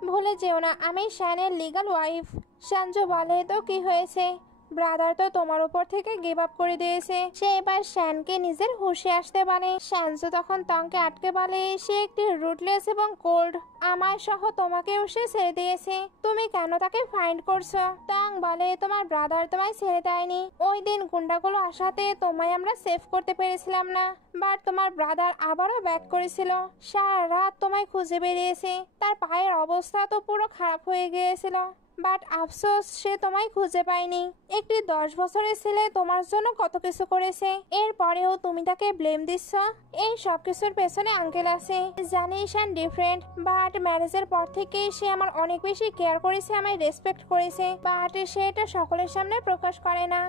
ভুলে যেও না আমি শ্যানের লিগ্যাল ওয়াইফ। সঞ্জু বলে তো কি হয়েছে, ব্রাদার তো তোমার উপর থেকে গিভ আপ করে দিয়েছে। সে এবার শ্যানকে নিজের হুঁশে আসতে বলে। সঞ্জু তখন তংকে আটকে বলে সে একটি রুটলেস এবং কোল্ড, আমায় সহ তোমাকেও সে ছেড়ে দিয়েছে, তুমি কেন তাকে ফাইন্ড করছো? তং বলে তোমার ব্রাদার তোমায় ছেড়ে দেয়নি, ওই দিন গুন্ডাগুলো আসাতে তোমায় আমরা সেভ করতে পেরেছিলাম না, বাট তোমার ব্রাদার আবারও ব্যাক করেছিল, সারা রাত তোমায় খুঁজে বেরিয়েছে, তার পায়ের অবস্থা তো পুরো খারাপ হয়ে গিয়েছিল, বাট আফসোস সে তোমায় খুঁজে পায়নি। একটি 10 বছরের ছেলে তোমার জন্য কত কিছু করেছে, এরপরেও তুমি তাকে ব্লেম দিচ্ছ। এই সব কিছুর পেছনে আঙ্কেল আছে, জানি শান ডিফারেন্ট, বাট ম্যারেজের পর থেকে সে আমার অনেক বেশি কেয়ার করেছে, আমায় রেসপেক্ট করেছে, বাট সে এটা সকলের সামনে প্রকাশ করে না,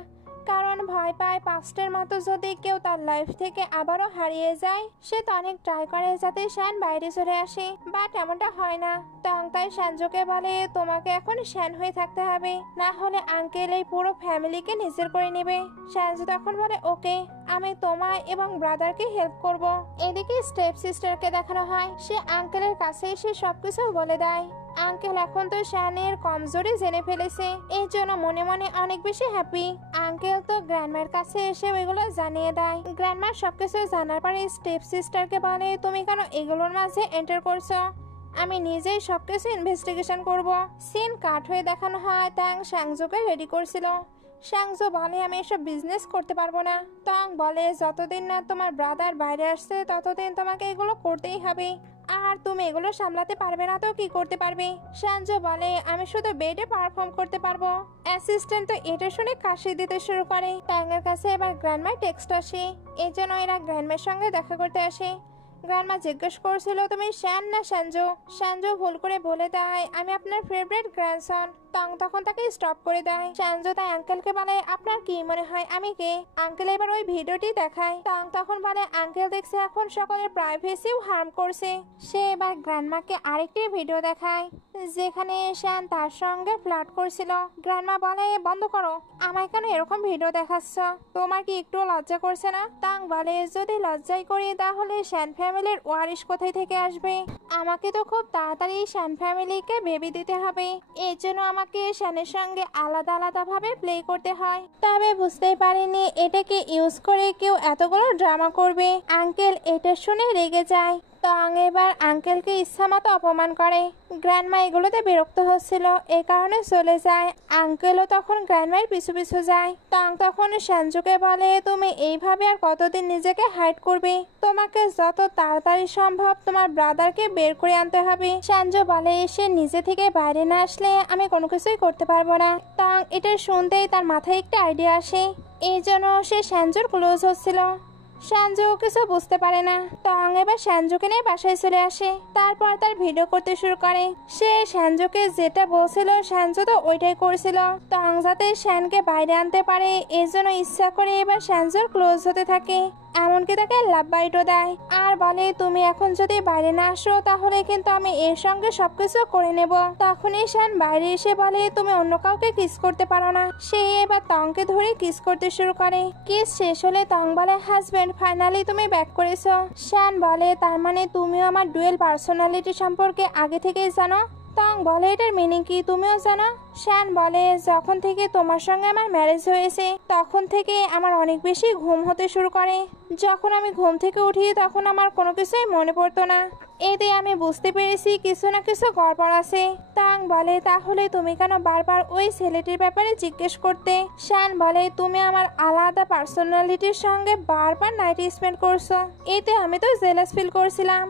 কারণ ভয় পায় পাস্টের মতো যদি কেউ তার লাইফ থেকে আবারও হারিয়ে যায়। সে তো অনেক ট্রাই করে যাতে শ্যান বাইরে চলে আসে, বাট এমনটা হয় না। তং তাই সঞ্জুকে বলে তোমাকে এখন শ্যান হয়ে থাকতে হবে, না হলে আঙ্কেল এই পুরো ফ্যামিলিকে নিজের করে নেবে। সঞ্জু তখন বলে ওকে, আমি তোমায় এবং ব্রাদারকে হেল্প করব। এদিকে স্টেপ সিস্টারকে দেখানো হয়, সে আঙ্কেলের কাছে এসে সবকিছু বলে দেয়। আঙ্কেল এখন তো শ্যানের কমজোরি জেনে ফেলেছে, এই জন্য মনে মনে অনেক বেশি হ্যাপি। আঙ্কেল তো গ্র্যান্ডমার কাছে এসে ওইগুলো জানিয়ে দেয়। গ্র্যান্ডমার সবকিছু জানার পরে স্টেপ সিস্টারকে বলে তুমি কেন এগুলোর মাঝে এন্টার করছো, আমি নিজেই সবকিছু ইনভেস্টিগেশন করব। সিন কাট হয়ে দেখানো হয় তাং সাংজুকে রেডি করছিল। সাংজু বলে আমি এসব বিজনেস করতে পারবো না। তাং বলে যতদিন না তোমার ব্রাদার বাইরে আসছে ততদিন তোমাকে এগুলো করতেই হবে, আর তুমি এগুলো সামলাতে পারবে না তো কি করতে পারবে? সাঞ্জু বলে আমি শুধু বেডে পারফর্ম করতে পারবো। অ্যাসিস্ট্যান্ট তো এটা শুনে কাশি দিতে শুরু করে। ট্যাঙ্গের কাছে এবার গ্র্যান্ডমার টেক্সট আসে, এই জন্য এরা গ্র্যান্ডমার সঙ্গে দেখা করতে আসে। গ্র্যান্ডমা জিজ্ঞেস করছিল তুমি শ্যান না সঞ্জু? সঞ্জু ভুল করে বলে দেয় আমি আপনার ফেভারিট গ্র্যান্ডসন। টং তখন তাকে স্টপ করে দেয়। সঞ্জু তাই আঙ্কেলকে বলে আপনার কি মনে হয় আমি কে? আঙ্কেল এবার ওই ভিডিওটি দেখায়। টং তখন বলে আঙ্কেল দেখছে এখন সকলের প্রাইভেসিও হার্ম করছে। সে এবার গ্র্যান্ডমাকে আরেকটি ভিডিও দেখায় যেখানে শ্যান তার সঙ্গে ফ্লার্ট করছিল। গ্র্যান্ডমা বলে বন্ধ করো, আমায় কেন এরকম ভিডিও দেখাচ্ছ, তোমার কি একটু লজ্জা করছে না? টং বলে যদি লজ্জাই করি তাহলে শ্যান ফ্যামিলির ওয়ারিশ কোথায় থেকে আসবে? আমাকে তো খুব তাড়াতাড়ি শ্যান ফ্যামিলিকে বেবি দিতে হবে, এর জন্য আমাকে শ্যানের সঙ্গে আলাদা আলাদা ভাবে প্লে করতে হয়। তবে বুঝতেই পারিনি এটাকে ইউজ করে কেউ এতগুলো ড্রামা করবে। আঙ্কেল এটা শুনে রেগে যায়। টং এবার আঙ্কেলকে ইচ্ছা মতো অপমান করে। গ্র্যান্ডমা এগুলোতে বিরক্ত হচ্ছিল, এ কারণে চলে যায়। আঙ্কেলও তখন গ্র্যান্ডমায়ের পিছু পিছু যায়। টং তখন সঞ্জুকে বলে তুমি এইভাবে আর কতদিন নিজেকে হাইড করবে, তোমাকে যত তাড়াতাড়ি সম্ভব তোমার ব্রাদারকে বের করে আনতে হবে। সঞ্জু বলে সে নিজে থেকে বাইরে না আসলে আমি কোনো কিছুই করতে পারবো না। টং এটা শুনতেই তার মাথায় একটা আইডিয়া আসে, এই জন্য সে সঞ্জুর ক্লোজ হচ্ছিল। সঞ্জু কিছু বুঝতে পারে না। টং এবার সঞ্জুকে নিয়ে বাসায় চলে আসে, তারপর তার ভিডিও করতে শুরু করে। সে সঞ্জুকে যেটা বলছিল সঞ্জু তো ওইটাই করছিল। টং যাতে শ্যানকে বাইরে আনতে পারে এজন্য ইচ্ছা করে এবার সঞ্জুর ক্লোজ হতে থাকে, এমনকি তাকে লাভ বাইটও দেয় আর বলে তুমি এখন যদি বাইরে না আসো তাহলে কিন্তু আমি এর সঙ্গে সবকিছু করে নেব। তখনই শ্যান বাইরে এসে বলে তুমি অন্য কাউকে কিস করতে পারো না। সে এবার টংকে ধরে কিস করতে শুরু করে। কিস শেষ হলে টং বলে হাজবেন্ড ফাইনালি তুমি ব্যাক করেছো। শ্যান বলে তার মানে তুমিও আমার ডুয়েল পার্সোনালিটি সম্পর্কে আগে থেকেই জানো? টং বলে এটার মিনিং কি তুমিও জানো? শ্যান বলে যখন থেকে তোমার সঙ্গে আমার ম্যারেজ হয়েছে তখন থেকে আমার অনেক বেশি ঘুম হতে শুরু করে, যখন আমি ঘুম থেকে উঠি তখন আমার কোনো কিছুই মনে পড়তো না, এতে আমি বুঝতে পেরেছি কিছু না কিছু গড়বড় আছে। টং বলে তাহলে তুমি কেন বারবার ওই ছেলেটির ব্যাপারে জিজ্ঞেস করতে? শ্যান বলে তুমি আমার আলাদা পার্সোনালিটির সঙ্গে বারবার নাইট স্পেন্ড করছো, এতে আমি তো জেলাস ফিল করছিলাম,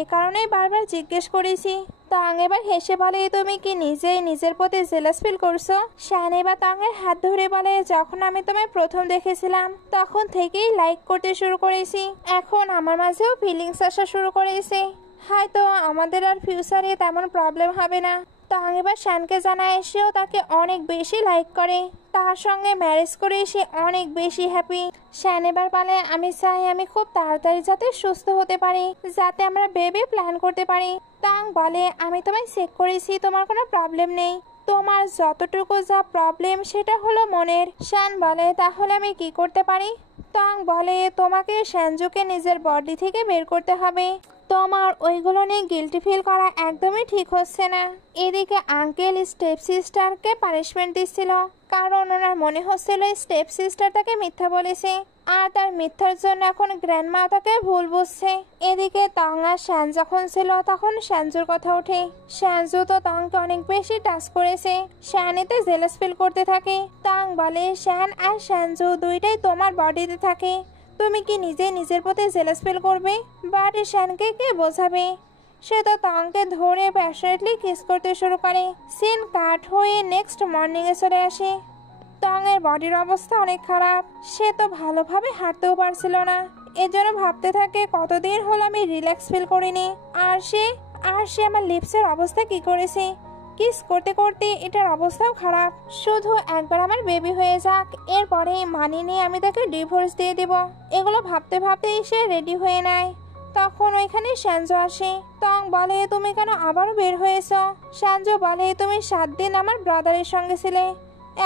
এ কারণেই বারবার জিজ্ঞেস করেছি। টং এবার হেসে বলে তুমি কি নিজেই নিজের প্রতি জেলাস ফিল করছো? শ্যান এবার টংয়ের হাত ধরে বলে যখন আমি তোমায় প্রথম দেখেছিলাম তখন থেকেই লাইক করতে শুরু করেছি, এখন আমার মাঝেও ফিলিংস আসা শুরু করেছে, হয়তো আমাদের আর ফিউচারে তেমন প্রবলেম হবে না। টং এবার শ্যানকে জানায় সেও তাকে অনেক বেশি লাইক করে, তার সঙ্গে ম্যারেজ করে সে অনেক বেশি হ্যাপি। শ্যান এবার বলে আমি চাই আমি খুব তাড়াতাড়ি যাতে সুস্থ হতে পারি, যাতে আমরা বেবি প্ল্যান করতে পারি। টং বলে আমি তোমায় চেক করেছি, তোমার কোনো প্রবলেম নেই, তোমার যতটুকু যা প্রবলেম সেটা হলো মনের। শ্যান বলে তাহলে আমি কি করতে পারি? টং বলে তোমাকে সঞ্জুকে নিজের বডি থেকে বের করতে হবে, তোমার ওইগুলো নিয়ে গিল্টি ফিল করা একদমই ঠিক হচ্ছে না। এদিকে আঙ্কেল স্টেপ সিস্টারকে পানিশমেন্ট দিচ্ছিল, কারণ ওনার মনে হচ্ছিল স্টেপ সিস্টার তাকে মিথ্যা বলেছে, আর তার মিথ্যার জন্য এখন গ্র্যান্ডমা তাকে ভুল বুঝছে। এদিকে তং আর শ্যান যখন ছিল তখন শ্যানজুর কথা ওঠে। শ্যানজু তো তংকে অনেক বেশি টাচ করেছে, শ্যান এতে জেলাস ফিল করতে থাকে। তং বলে, শ্যান আর শ্যানজু দুইটাই তোমার বডিতে থাকে, তুমি কি নিজে নিজের প্রতি জেলাস ফিল করবে? বাট শ্যানকে কে বোঝাবে? সে তো তংকে ধরে প্যাশনেটলি কিস করতে শুরু করে। সিন কাট হয়ে নেক্সট মর্নিংয়ে চলে আসে। তংয়ের বডির অবস্থা অনেক খারাপ, সে তো ভালোভাবে হাঁটতেও পারছিল না। এজন্য ভাবতে থাকে কতদিন হলো আমি রিল্যাক্স ফিল করিনি। আর সে আমার লিপসের অবস্থা কি করেছে। কিস করতে করতে এটার অবস্থাও খারাপ। শুধু একবার আমার বেবি হয়ে যাক, এরপরে মানি নিয়ে আমি তাকে ডিভোর্স দিয়ে দেব। এগুলো ভাবতে ভাবতেই সে রেডি হয়ে নেয়। তখন ওইখানে শ্যানজো আসে। তং বলে, তুমি কেন আবারও বের হয়েছ? শ্যানজো বলে, তুমি 7 দিন আমার ব্রাদারের সঙ্গে ছিলে,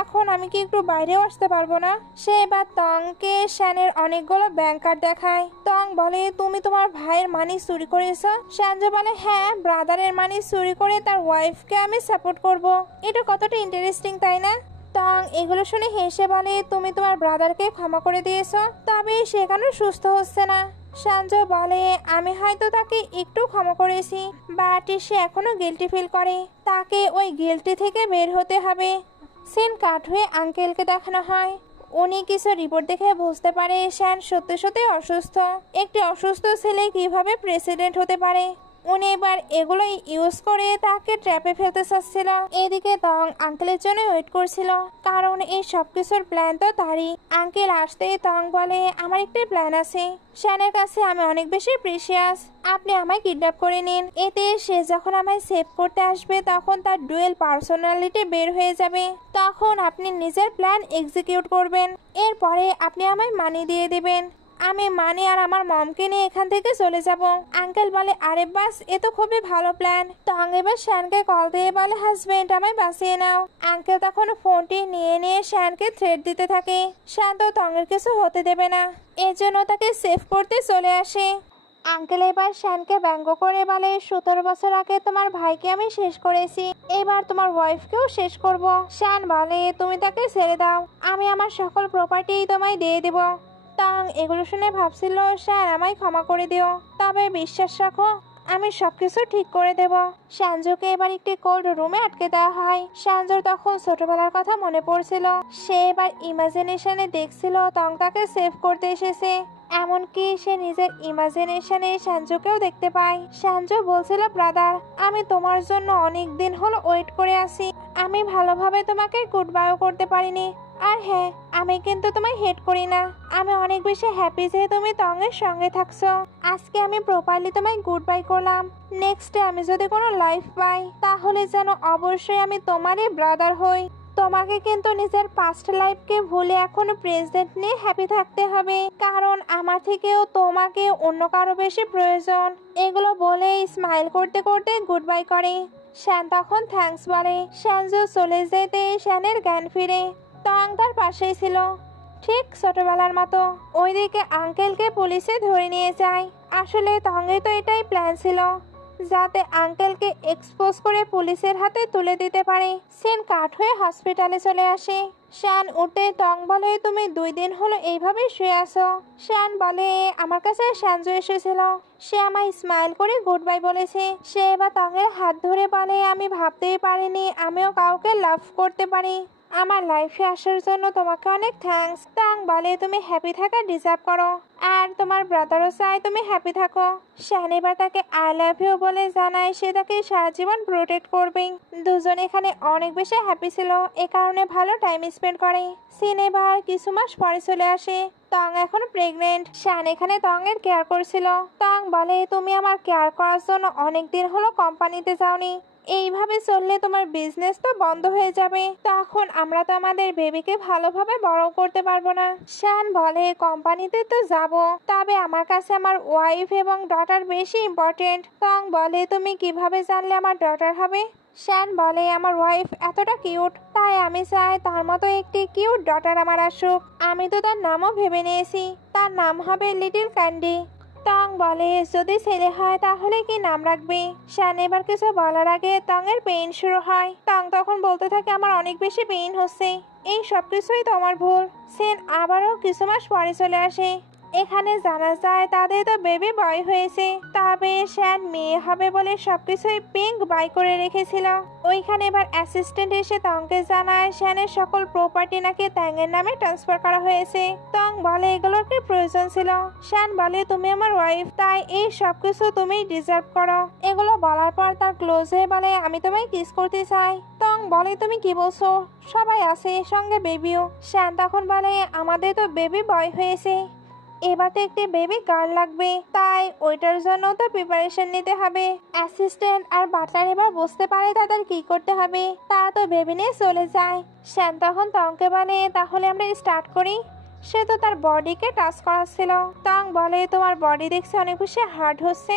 এখন আমি কি একটু বাইরেও আসতে পারবো না? সে এবার তংকে শ্যানের অনেকগুলো ব্যাংক কার্ড দেখায়। তং বলে, তুমি তোমার ভাইয়ের মানি চুরি করেছ? শ্যানজো বলে, হ্যাঁ, ব্রাদারের মানি চুরি করে তার ওয়াইফকে আমি সাপোর্ট করব। এটা কতটা ইন্টারেস্টিং, তাই না? তং এগুলো শুনে হেসে বলে, তুমি তোমার ব্রাদারকে ক্ষমা করে দিয়েছ, তবে সেখানে সুস্থ হচ্ছে না। শ্যানজো বলে, আমি হয়তো তাকে একটু ক্ষমা করেছি, বাট সে এখনো গিল্টি ফিল করে, তাকে ওই গিল্টি থেকে বের হতে হবে। সিন কাট হয়ে আঙ্কেলকে দেখানো হয়। উনি কিছু রিপোর্ট দেখে বুঝতে পারে শ্যান সত্যি সত্যি অসুস্থ। একটি অসুস্থ ছেলে কিভাবে প্রেসিডেন্ট হতে পারে। উনি এবার এগুলোই ইউজ করে তাকে ট্র্যাপে ফেলতে চাচ্ছিল। এদিকে তং আঙ্কেলের জন্য ওয়েট করছিল, কারণ এই সবকিছুর প্ল্যান তো তারই। আঙ্কেল আসতেই তং বলে, আমার একটা প্ল্যান আছে। শ্যানের কাছে আমি অনেক বেশি প্রিশিয়াস, আপনি আমায় কিডন্যাপ করে নিন। এতে সে যখন আমায় সেভ করতে আসবে তখন তার ডুয়েল পার্সোনালিটি বের হয়ে যাবে, তখন আপনি নিজের প্ল্যান এক্সিকিউট করবেন। এরপরে আপনি আমায় মানি দিয়ে দিবেন, আমি মানি আর আমার মমকে নিয়ে এখান থেকে চলে যাব। আঙ্কেল বলে, আরে বাস, এ তো খুবই ভালো প্ল্যান। তং এবার শ্যানকে কল দিয়ে বলে, হাজবেন্ড আমায় বাঁচিয়ে নাও। আঙ্কেল তখন ফোনটি নিয়ে শ্যানকে থ্রেট দিতে থাকে। শ্যান তো তংয়ের কিছু হতে দেবে না, এজন্য তাকে সেভ করতে চলে আসে। আঙ্কেল এবার শ্যানকে ব্যঙ্গ করে বলে, 17 বছর আগে তোমার ভাইকে আমি শেষ করেছি, এবার তোমার ওয়াইফকেও শেষ করব। শ্যান বলে, তুমি তাকে ছেড়ে দাও, আমি আমার সকল প্রপার্টি তোমায় দিয়ে দেব। তং এগুলো শুনে ভাবছিল, শ্যান আমায় ক্ষমা করে দিও, তবে বিশ্বাস রাখো আমি সবকিছু ঠিক করে দেব। শ্যানজুকে এবার একটি কোল্ড রুমে আটকে দেওয়া হয়। শ্যানজুর তখন ছোটবেলার কথা মনে পড়ছিল। সে এবার ইমাজিনেশনে দেখছিল তং তাকে সেভ করতে এসেছে। এমনকি সে নিজের ইমাজিনেশনে শ্যানজুকেও দেখতে পায়। শ্যানজু বলছিল, ব্রাদার, আমি তোমার জন্য অনেক দিন হলো ওয়েট করে আছি, আমি ভালোভাবে তোমাকে গুড বাইও করতে পারিনি। আর হ্যাঁ, আমি কিন্তু তোমায় হেট করি না, আমি অনেক বেশি হ্যাপি যে তুমি তংয়ের সঙ্গে থাকছো। আজকে আমি প্রপারলি তোমায় গুড বাই করলাম। নেক্সট আমি যদি কোনো লাইফ পাই তাহলে যেন অবশ্যই আমি তোমারই ব্রাদার হই। তোমাকে কিন্তু নিজের পাস্ট লাইফকে ভুলে এখন প্রেজেন্ট নিয়ে হ্যাপি থাকতে হবে, কারণ আমার থেকেও তোমাকে অন্য কারো বেশি প্রয়োজন। এগুলো বলে স্মাইল করতে করতে গুড বাই করে। শ্যান তখন থ্যাঙ্কস বলে। শ্যানজু চলে যেতে শ্যানের জ্ঞান ফিরে। তং তার পাশেই ছিল, ঠিক ছোটবেলার মতো। ওইদিকে আঙ্কেলকে পুলিশে ধরে নিয়ে যায়। আসলে তংয়ের তো এটাই প্ল্যান ছিল, যাতে আঙ্কেলকে এক্সপোজ করে পুলিশের হাতে তুলে দিতে পারে। সিন কাট হয়ে হসপিটালে চলে আসে। শ্যান উঠতে তং বলে, তুমি 2 দিন হলো এইভাবে শুয়ে আসো। শ্যান বলে, আমার কাছে শ্যানজু এসেছিল, সে আমায় স্মাইল করে গুড বাই বলেছে। সে এবার তংয়ের হাত ধরে বলে, আমি ভাবতেই পারিনি আমিও কাউকে লাভ করতে পারি। আমার লাইফে আসার জন্য তোমাকে অনেক থ্যাঙ্কস। তং বলে, তুমি হ্যাপি থাকা ডিজার্ভ করো, আর তোমার ব্রাদারও চাই তুমি হ্যাপি থাকো। শ্যান এবার তাকে আই লাভ ইউ বলে জানায় সে তাকে সারা জীবন প্রোটেক্ট করবে। দুজন এখানে অনেক বেশি হ্যাপি ছিল, এ কারণে ভালো টাইম স্পেন্ড করে। সিন এবার কিছু মাস পরে চলে আসে। তং এখন প্রেগনেন্ট। শ্যান এখানে তংয়ের কেয়ার করছিল। তং বলে, তুমি আমার কেয়ার করার জন্য অনেকদিন হলো কোম্পানিতে যাওনি, এইভাবে চললে তোমার বিজনেস তো বন্ধ হয়ে যাবে, তখন আমরা তো আমাদের বেবিকে ভালোভাবে বড় করতে পারবো না। শ্যান বলে, কোম্পানিতে তো যাব, তবে আমার কাছে আমার ওয়াইফ এবং ডটার বেশি ইম্পর্টেন্ট। তং বলে, তুমি কিভাবে জানলে আমার ডটার হবে? শ্যান বলে, আমার ওয়াইফ এতটা কিউট, তাই আমি চাই তার মতো একটি কিউট ডটার আমার আসুক। আমি তো তার নামও ভেবে নিয়েছি, তার নাম হবে লিটল ক্যান্ডি। তং বলে যদি ছেলে হয় তাহলে কি নাম রাখবে। শ্যান এবার কিছু বলার আগে তংয়ের পেইন শুরু হয়। তং তখন বলতে থাকে আমার অনেক বেশি পেইন হচ্ছে, এই সব কিছুই তোমার ভুল। সেন আবারও কিছু মাস পরে চলে আসে। এখানে জানা যায় তাদের তো বেবি বয় হয়েছে, তবে শ্যান মেয়ে হবে বলে সবকিছুই পিঙ্ক বাই করে রেখেছিল। ওইখানে এবার অ্যাসিস্ট্যান্ট এসে তংকে জানায় শ্যানের সকল প্রপার্টি নাকি ট্যাংয়ের নামে ট্রান্সফার করা হয়েছে। তং বলে এগুলোর কি প্রয়োজন ছিল। শ্যান বলে তুমি আমার ওয়াইফ, তাই এই সবকিছু তুমি ডিজার্ভ করো। এগুলো বলার পর তার ক্লোজ হয়ে বলে আমি তোমায় কিস করতে চাই। তং বলে তুমি কি বলছো, সবাই আছে সঙ্গে বেবিও। শ্যান তখন বলে আমাদের তো বেবি বয় হয়েছে, এবার তো একটি বেবি গার্ল লাগবে, তাই ওইটার জন্য তো প্রিপারেশন নিতে হবে। অ্যাসিস্ট্যান্ট আর বাটলার এবার বুঝতে পারে তাদের কি করতে হবে, তারা তো বেবি নিয়ে চলে যায়। শ্যান তখন তংকে বলে তাহলে আমরা স্টার্ট করি। সে তো তার বডিকে টাচ করাচ্ছিল। তং বলে তোমার বডি দেখছে অনেক বেশি হার্ড হচ্ছে।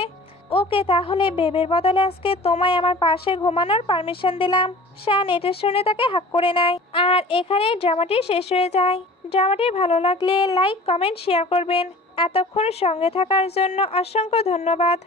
ওকে, তাহলে বেবির বদলে আজকে তোমায় আমার পাশে ঘুমানোর পারমিশন দিলাম। শ্যান এটা শুনে তাকে হাক করে নেয়। আর এখানে ড্রামাটি শেষ হয়ে যায়। ড্রামাটি ভালো লাগলে লাইক কমেন্ট শেয়ার করবেন। এতক্ষণ সঙ্গে থাকার জন্য অসংখ্য ধন্যবাদ।